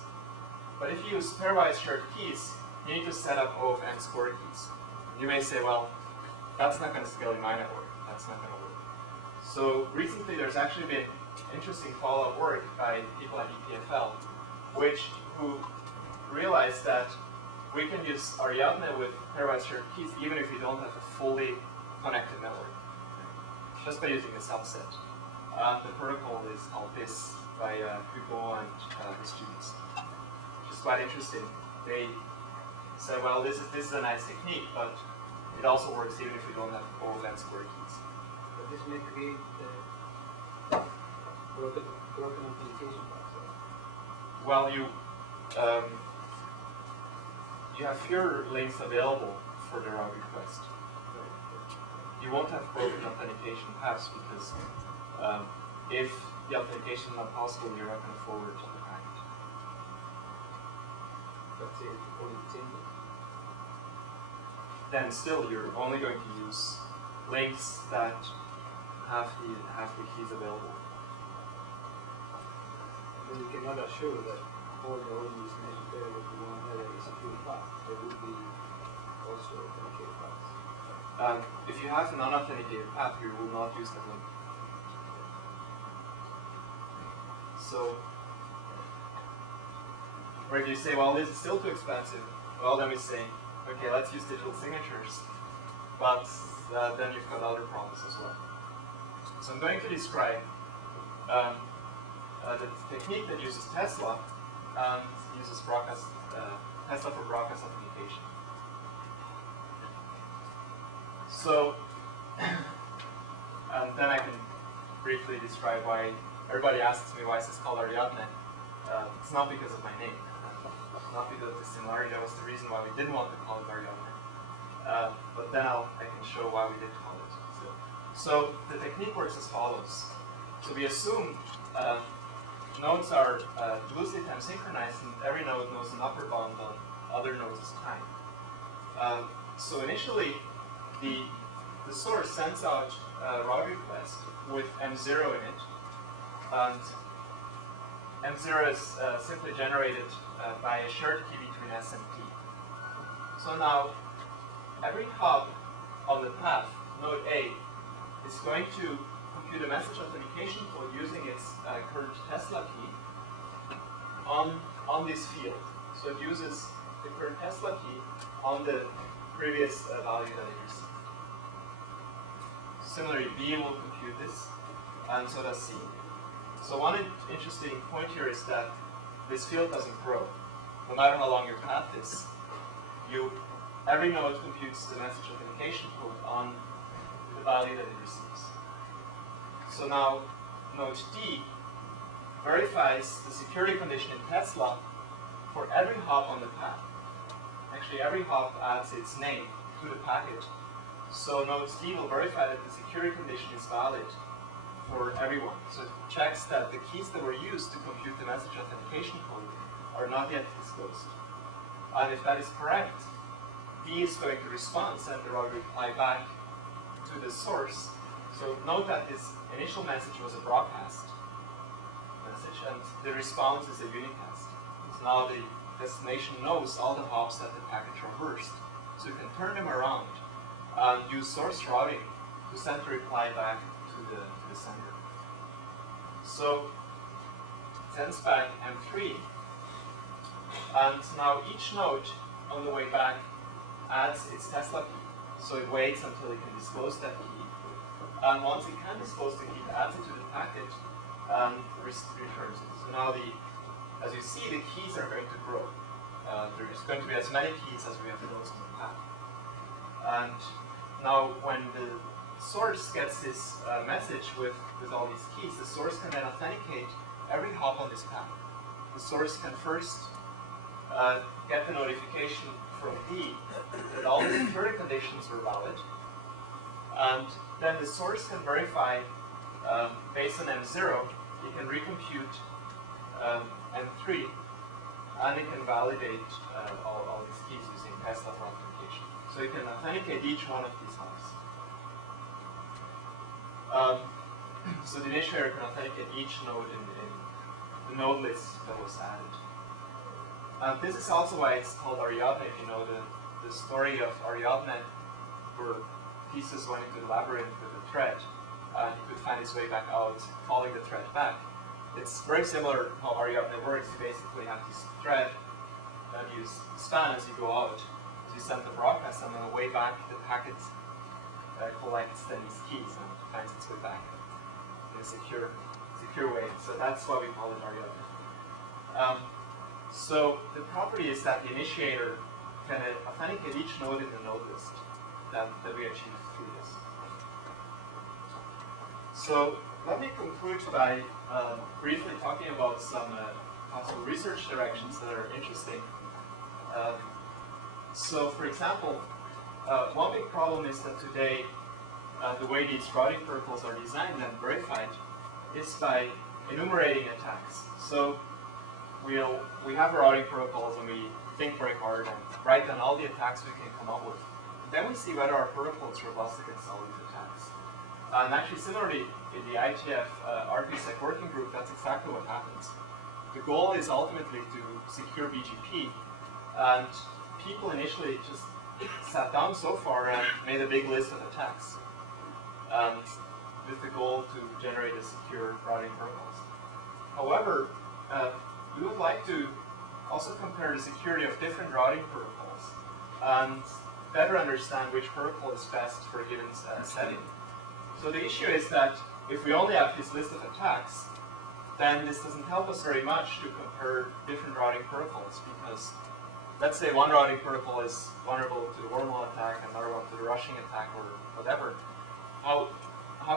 But if you use pairwise shared keys, you need to set up O of n squared keys. You may say, well, that's not going to scale in my network. That's not going to work. So recently, there's actually been interesting follow-up work by people at EPFL, who realized that we can use Ariadne with pairwise shared keys even if you don't have a fully connected network, just by using a subset. The protocol is called this by Hugo and his students, which is quite interesting. They said, well, this is a nice technique, but it also works even if you don't have O of n squared keys. But this may create broken authentication process. Well, you have fewer links available for the route request. You won't have broken authentication paths because if the authentication is not possible, you're not going to forward to the packet. Let's say it's only single. Then still, you're only going to use links that have the keys available. Then you cannot assure that all the only necessary that you want to have a secure path. There would be also authenticated paths. If you have an unauthenticated path, you will not use that link. So, or if you say, well, this is still too expensive, well, then we say, okay, let's use digital signatures, but then you've got other problems as well. So I'm going to describe the technique that uses Tesla and uses Tesla for broadcast authentication. So, and then I can briefly describe why everybody asks me why is this called Ariadne. It's not because of my name, not because of the similarity. That was the reason why we didn't want to call it Ariadne. But then I can show why we did call it. So So the technique works as follows. So we assume nodes are loosely time synchronized, and every node knows an upper bound on other nodes' time. So initially, the source sends out a route request with M0 in it, and M0 is simply generated by a shared key between S and T. So now, every hop on the path, node A, is going to compute a message authentication code using its current Tesla key on this field. So it uses the current Tesla key on the previous value that it received. Similarly, B will compute this, and so does C. So one interesting point here is that this field doesn't grow. No matter how long your path is, every node computes the message authentication code on the value that it receives. So now, node D verifies the security condition in Tesla for every hop on the path. Actually, every hop adds its name to the packet. So node D will verify that the security condition is valid for everyone. So it checks that the keys that were used to compute the message authentication code are not yet disclosed. And if that is correct, D is going to respond, send the route reply back to the source. So note that this initial message was a broadcast message, and the response is a unicast. So now the destination knows all the hops that the packet traversed. So you can turn them around and use source routing to send the reply back to the sender. So it sends back M3, and now each node on the way back adds its Tesla key. So it waits until it can disclose that key, and once it can disclose the key, it adds it to the packet and returns it. So now as you see, the keys are going to grow. There's going to be as many keys as we have nodes on the path. And now when the source gets this message with all these keys, the source can then authenticate every hop on this path. The source can first get the notification from D that all the security conditions were valid, and then the source can verify based on M0, it can recompute M3, and it can validate all these keys using Tesla for authentication. So you can authenticate each one of these hops. So the initiator can authenticate each node in the node list that was added. This is also why it's called Ariadne. If you know the story of Ariadne, where Theseus went into the labyrinth with a thread, and he could find his way back out, following the thread back. It's very similar how Ariadne works. You basically have this thread, and you span as you go out. As you send the broadcast, and on the way back, the packet collects then these keys and finds its way back in a secure way. So that's why we call it Ariadne. So the property is that the initiator can authenticate each node in the node list that we achieve through this. So let me conclude by briefly talking about some possible research directions that are interesting. So for example, one big problem is that today the way these routing protocols are designed and verified is by enumerating attacks. So we have our routing protocols and we think very hard and write down all the attacks we can come up with. Then we see whether our protocol is robust against all these attacks. And actually, similarly, in the IETF RPSec working group, that's exactly what happens. The goal is ultimately to secure BGP, and people initially just sat down so far and made a big list of attacks, and with the goal to generate a secure routing protocols. However, we would like to also compare the security of different routing protocols and better understand which protocol is best for a given setting. So the issue is that if we only have this list of attacks, then this doesn't help us very much to compare different routing protocols, because let's say one routing protocol is vulnerable to the wormhole attack and another one to the rushing attack or whatever. How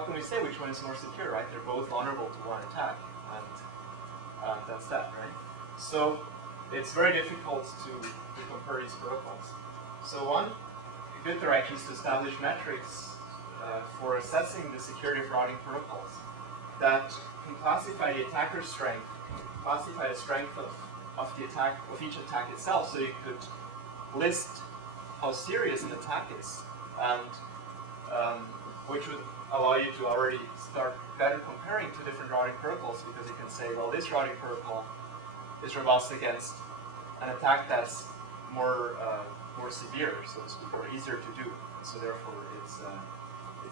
can we say which one is more secure, right? They're both vulnerable to one attack, and that's that, right? So it's very difficult to compare these protocols. So one good direction is to establish metrics for assessing the security of routing protocols that can classify the attacker's strength, classify the strength of the attack, of each attack itself, so you could list how serious an attack is, and which would allow you to already start better comparing to different routing protocols, because you can say, well, this routing protocol is robust against an attack that's more severe, so to speak, or easier to do, so therefore it's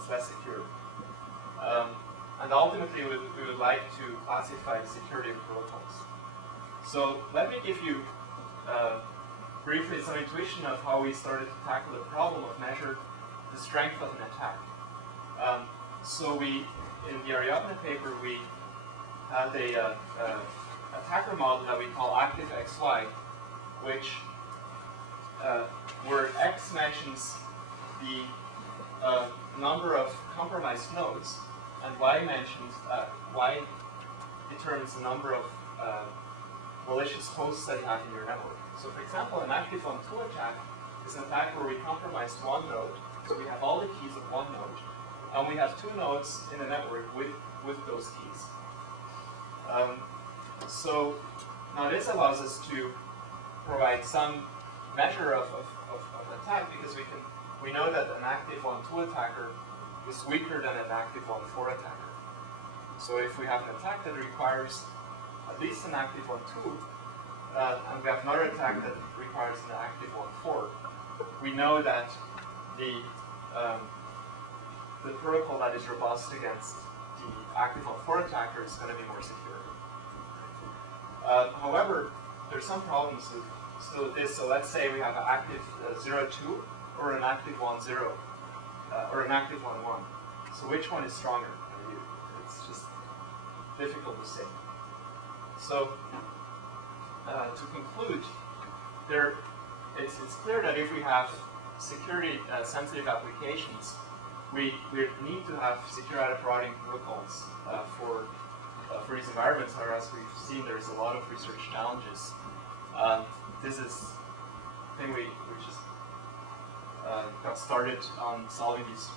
less secure. And ultimately, we would like to classify the security of protocols. So let me give you briefly some intuition of how we started to tackle the problem of measure the strength of an attack. So we, in the Ariadne paper, we had a attacker model that we call active XY, which where X mentions the number of compromised nodes, and Y mentions Y determines the number of malicious hosts that you have in your network. So, for example, an active on 2 attack is an attack where we compromised one node, so we have all the keys of one node, and we have 2 nodes in the network with those keys. So now this allows us to provide some measure of attack, because we know that an active on 2 attacker is weaker than an active on 4 attacker. So if we have an attack that requires at least an active on 2, and we have another attack that requires an active on 4, we know that the protocol that is robust against the active on 4 attacker is going to be more secure. However, there's some problems still with this. So let's say we have an active 0-2 or an active 1-0 or an active 1-1. So which one is stronger? It's just difficult to say. So to conclude, it's clear that if we have security sensitive applications, we need to have secure adaptive routing protocols for these environments, or as we've seen, there's a lot of research challenges. This is a thing we just got started on solving these,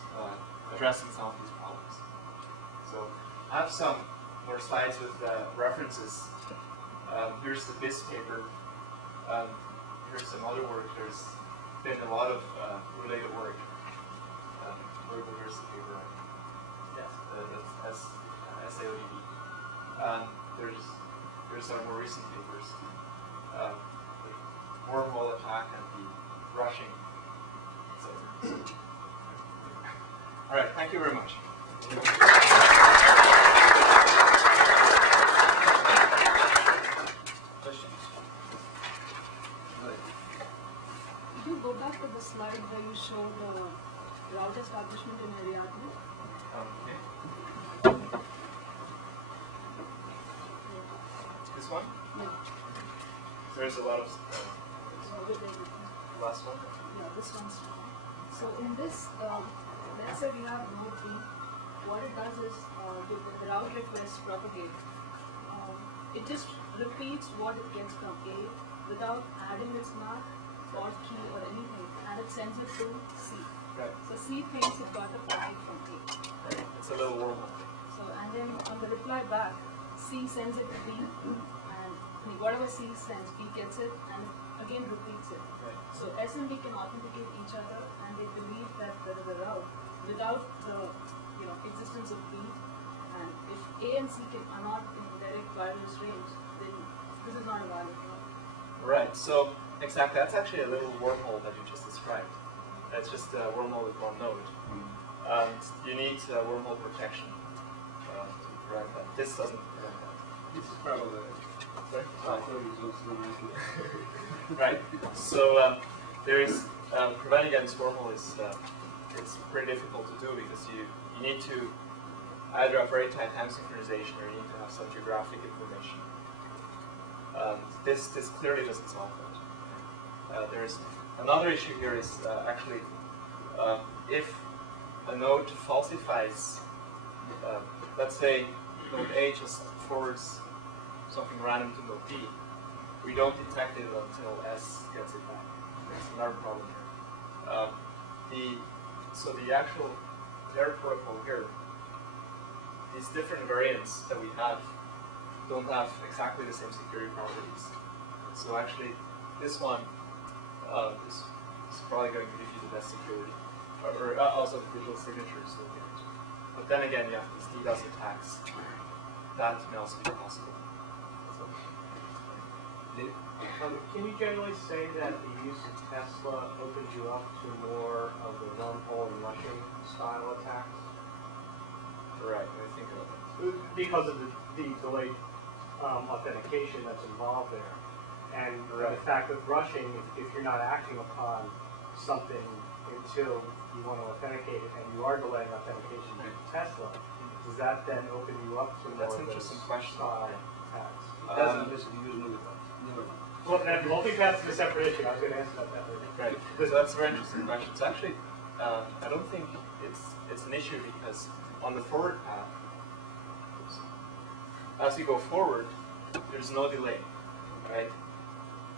addressing some of these problems. So I have some more slides with references. Here's the BIS paper. Here's some other work. There's been a lot of related work. Here's the paper. Yes, that's SAODB. There's some more recent papers. The wormhole attack and the rushing. So. All right, thank you very much. Questions? Could you go back to the slide where you showed the route establishment in Ariadne? Okay. This one? Yeah. There's a lot of last one? Yeah, this one's wrong. So in this, let's say we have node 3. What it does is, the route request propagate. It just repeats what it gets from A without adding its mark or key or anything, and it sends it to C. Right. So C thinks it got a packet from A. Right. It's a little wormhole. So, and then on the reply back, C sends it to B, and whatever C sends, B gets it, and again repeats it. Right. So S and B can authenticate each other, and they believe that there is a route without the existence of B. And if A and C are not in direct wireless range, then this is not a valid route. Right. So exactly, that's actually a little wormhole that you just described. That's just a wormhole with one node. You need wormhole protection to prevent that. This doesn't prevent that. This is probably right. So there is preventing against wormhole is it's pretty difficult to do, because you need to either have very tight time synchronization, or you need to have some geographic information. This clearly doesn't solve that. There's another issue here is actually if a node falsifies, let's say node A just forwards something random to node B, we don't detect it until S gets it back. That's another problem here. So the actual their protocol here, these different variants that we have don't have exactly the same security properties. So actually, this one is probably going to give you the best security, or also the digital signatures. But then again, you have these DDoS attacks. That may also be possible. So, can you generally say that the use of Tesla opens you up to more of the wormhole and rushing style attacks? right, I think about that. Because of the delayed authentication that's involved there. And the fact that rushing, if you're not acting upon something until you want to authenticate it and you are delaying authentication with Tesla, does that then open you up to more That's an of interesting those question. style attacks? That's unless you use multipath. Well, that multipath is a separate issue. I was going to answer that later. Right. So that's a very interesting question. So actually, I don't think it's an issue because on the forward path, as you go forward, there's no delay, right?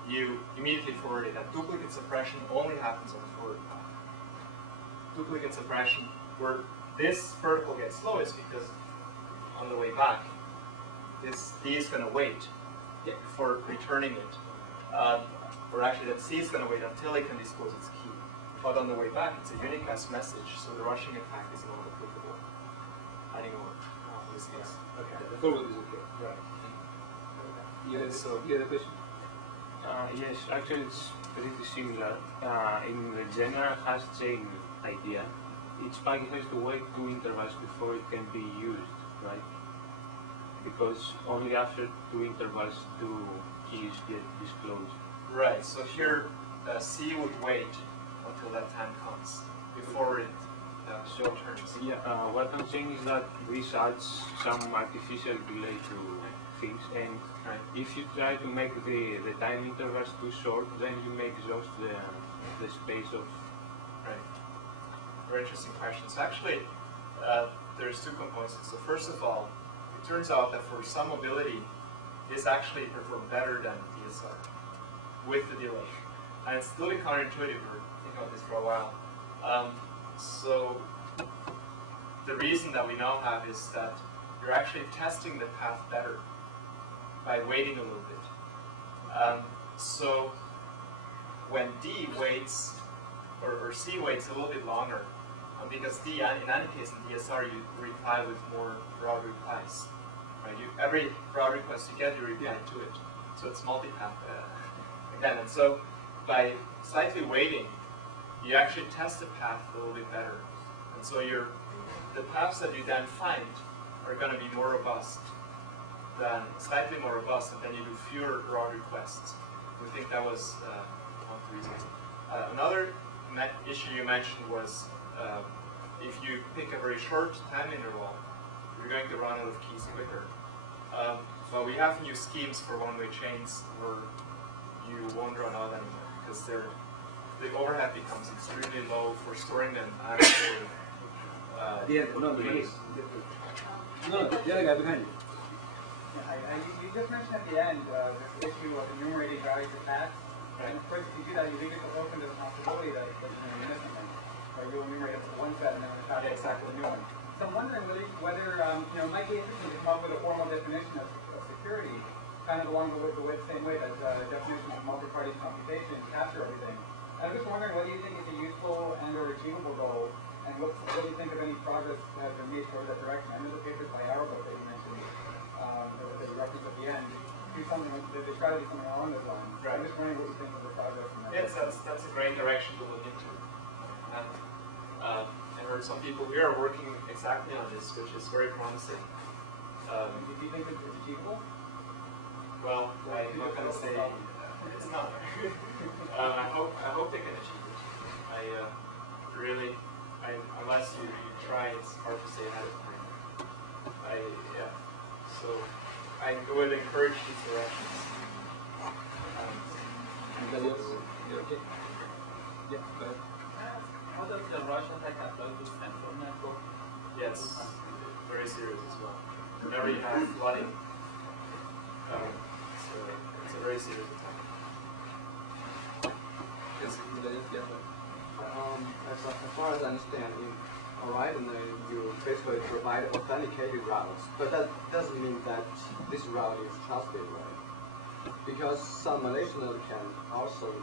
You immediately forward it. And duplicate suppression only happens on the forward path. Duplicate suppression, where this vertical gets slow, is because on the way back, this D is going to wait before returning it. Or actually, that C is going to wait until it can disclose its key. But on the way back, it's a unicast message, so the rushing attack is not applicable anymore in this case. Okay. The forward is okay. Right. You had, So- you had a question? Yes, actually it's pretty similar. In the general hash chain idea, each packet has to wait 2 intervals before it can be used, right? Because only after 2 intervals do keys get disclosed. Right, so here C would wait until that time comes before it returns. Yeah, what I'm saying is that this adds some artificial delay to things, and Right. if you try to make the time intervals too short, then you may exhaust the space of. Right. Very interesting question. So actually, there's 2 components. So first of all, it turns out that for some mobility, this actually performed better than DSR with the delay. And it's still counterintuitive. We're thinking about this for a while. So the reason that we now have is that you're actually testing the path better by waiting a little bit. So when D waits, or C waits a little bit longer, because D, in any case in DSR, you reply with more broad replies. Right? Every broad request you get, you reply to it. So it's multipath again. And so by slightly waiting, you actually test the path a little bit better. And so the paths that you then find are going to be more robust, slightly more robust, and then you do fewer raw requests. We think that was one of the reasons. Another issue you mentioned was if you pick a very short time interval, you're going to run out of keys quicker. But we have new schemes for one-way chains where you won't run out anymore because the overhead becomes extremely low for storing them and for The other guy behind you. You just mentioned at the end this issue of enumerating values of paths. Right. And of course, if you do that, you leave it open to the possibility that you miss something. Or you'll enumerate it for one set and then the path will exactly the new one. So I'm wondering whether it might be interesting to come up with a formal definition of security, kind of along the same way that the definition of multi-party computation capture everything. I'm just wondering whether you think it's a useful and or achievable goal, and what do you think of any progress that has been made toward that direction? I know the papers by Auerbach that you mentioned, that you referenced at the end, do something, they try to do something along those lines. Right. I'm just wondering what you think of the progress in that. Yes, that's a great direction to look into. And I heard some people here are working exactly on this, which is very promising. Do you think it's achievable? Well, I'm not going to say it's not. I hope they can achieve it. Unless you try, it's hard to say ahead of time. So I would encourage these directions. Anybody else? You okay? Yeah, go ahead. How does the Russian attack apply to central network? Yes, very serious as well. Whenever you have flooding, it's a very serious attack. Yes, anybody else? Yeah, go ahead. As far as I understand, All right, and you basically provide authenticated routes, but that doesn't mean that this route is trusted, right? Because some Malaysian node can also,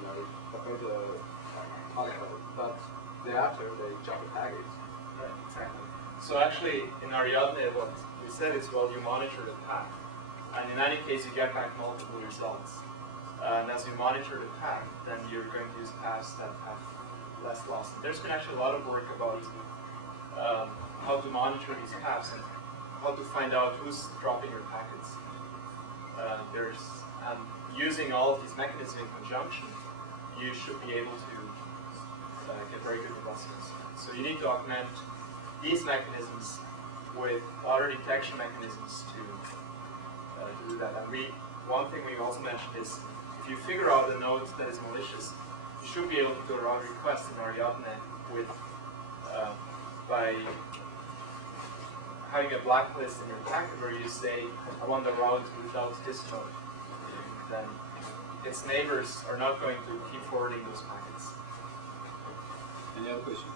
obey the protocol, but thereafter they jump the packets. Right, exactly. So actually, in Ariadne, what we said is, well, you monitor the path, and in any case, you get back multiple results. And as you monitor the path, then you're going to use paths that have less loss. And there's been actually a lot of work about how to monitor these paths and how to find out who's dropping your packets. Using all of these mechanisms in conjunction, you should be able to get very good robustness. So you need to augment these mechanisms with other detection mechanisms to do that. And one thing we also mentioned is, if you figure out a node that is malicious, you should be able to do a route request in Ariadne with by having a blacklist in your packet where you say, I want the route without this node. Then its neighbors are not going to keep forwarding those packets. Any other questions?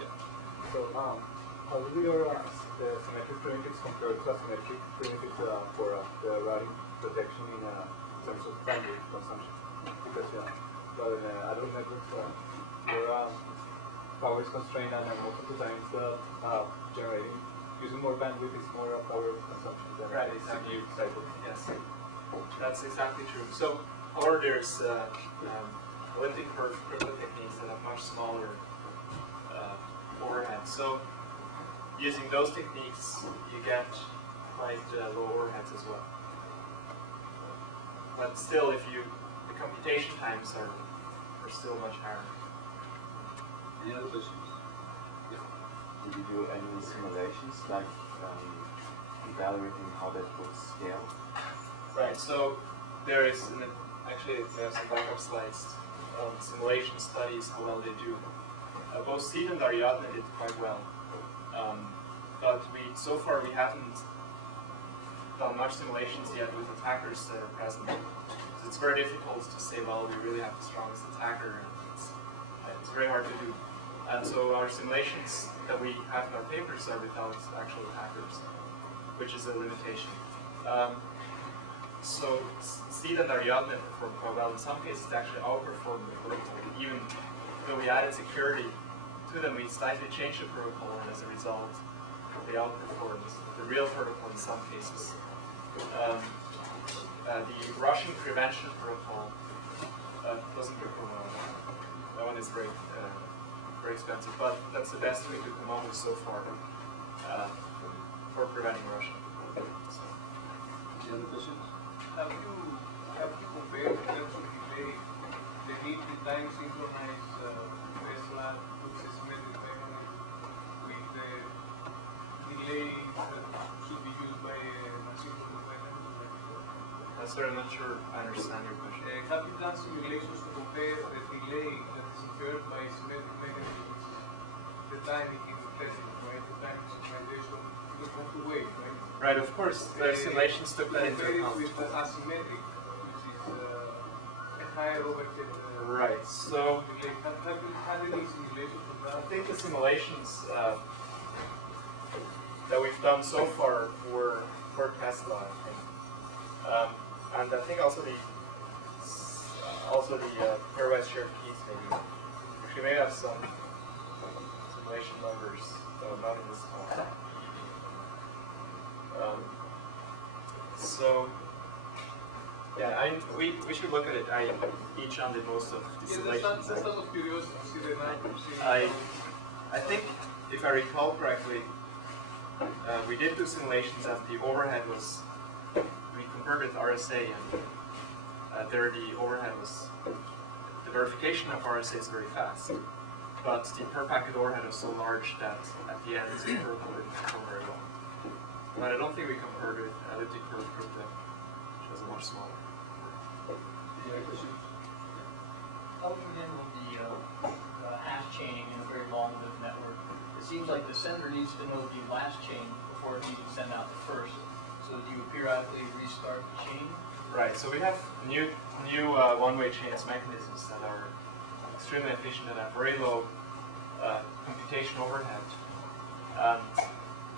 Yeah. So, how do your the symmetric primitives compare to asymmetric primitives for the routing protection in terms of bandwidth consumption? Because rather than Ad-Hoc networks, your power is constrained, and most of the times generating using more bandwidth is more power consumption than exactly. CPU cycle. Yes, that's exactly true. So, or there's elliptic curve crypto techniques that have much smaller overhead. So, using those techniques, you get quite low overheads as well. But still, the computation times are still much higher. Any other questions? Did you do any simulations, like evaluating how that would scale? Right, so there is, actually we have some backup slides on simulation studies, how well they do. Both Steve and Ariadne did quite well. But so far we haven't done much simulations yet with attackers that are present. It's very difficult to say, well, we really have the strongest attacker, and it's very hard to do. And so our simulations that we have in our papers are without actual attackers, which is a limitation. So Steve and Ariadne performed quite well. In some cases, they actually outperformed the protocol. Even though we added security to them, we slightly changed the protocol, and as a result, they outperformed the real protocol in some cases. The Russian prevention protocol doesn't perform well. That one is very expensive, but that's the best we could come up with so far for preventing Russia. So. Any other questions? Have you compared in terms of delay the need to time synchronize Tesla with a symmetric mechanism with the delay that should be used by a asynchronous mechanism? Sorry, I'm not sure I understand your question. Have you done simulations to compare the delay that is incurred by symmetric mechanism, which is the timing in Tesla, right? The time synchronization, you don't have to wait, right? Right, of course. The simulations took that into account. With the asymmetric, which is a higher overhead. Right. So have you had any simulations of that? I think the simulations that we've done so far were for Tesla, I think, and I think also the pairwise shared keys maybe. We may have some simulation numbers, though not in this talk. So, yeah, we should look at it. Each on did most of the simulations. That's out of curiosity to see the numbers. I think, if I recall correctly, we did do simulations and the overhead was, we converted RSA, and there the overhead was, the verification of RSA is very fast, but the per packet overhead was so large that at the end the protocol didn't perform very well. But I don't think we compared with elliptic curve crypto, which was much smaller. Any other questions? How do you handle the hash chaining in a very long-lived network? It seems like the sender needs to know the last chain before it needs to send out the first. So do you periodically restart the chain? Right. So we have new one-way chains mechanisms that are extremely efficient and have very low computation overhead, and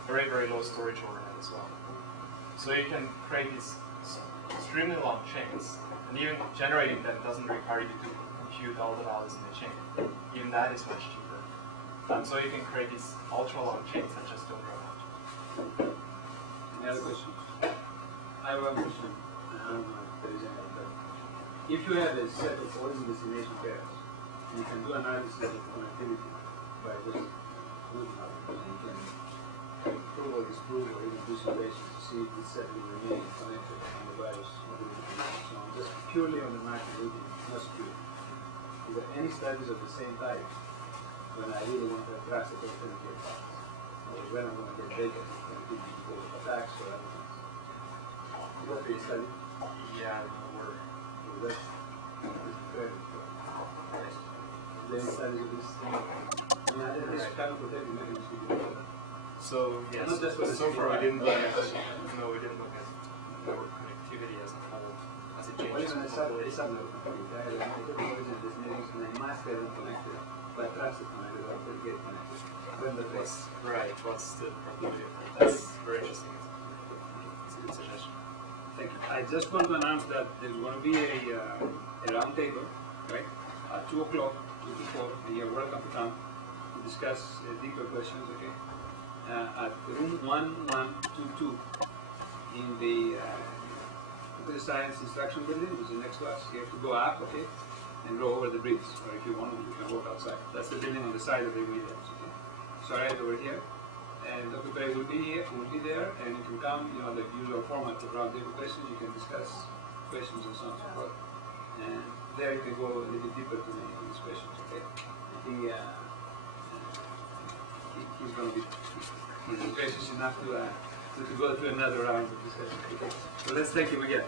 very, very low storage overhead as well. So you can create these extremely long chains, and even generating them doesn't require you to compute all the values in the chain. Even that is much cheaper. So you can create these ultra-long chains that just don't run out. Any other questions? I have one question. I don't know if there is any, but if you have a set of origin destination pairs, and you can do analysis of connectivity by just looking at it, and you can prove or disprove or even do simulations to see if this set will remain connected on the various origin so on, just purely on the macro routing, not security. Is there any studies of the same type when I really want to address the authenticate parts? Or when I'm going to get data connectivity because of attacks or other things? Is that a study? Yeah, we're that's very good. Is there any studies of this thing? I mean, this kind of protective mechanism could be better. So yes, Not just for the so far we security. didn't look at network connectivity as a whole, as it Well, changes even a globally. subnet connectivity, I have the origin destinations and I must have them connected, but trusted connected or get connected. When the place. What's the probability of that? That's very interesting. It's a good suggestion. Thank you. I just want to announce that there's going to be a round table, right, at 2 o'clock, 2 to 4, and you're welcome to come to discuss deeper questions, okay, at room 1122 in the computer science instruction building, which is next to us. You have to go up, okay, and go over the bridge, or if you want, you can walk outside. That's the building on the side of the Williams, okay. So right over here. And Dr. Perrig will be there, and you can come, the usual format of roundtable questions, you can discuss questions and so on and so forth. And there you can go a little bit deeper to many of these questions, okay? I think he's going to be gracious enough to go through another round of discussion, okay? So let's thank him again.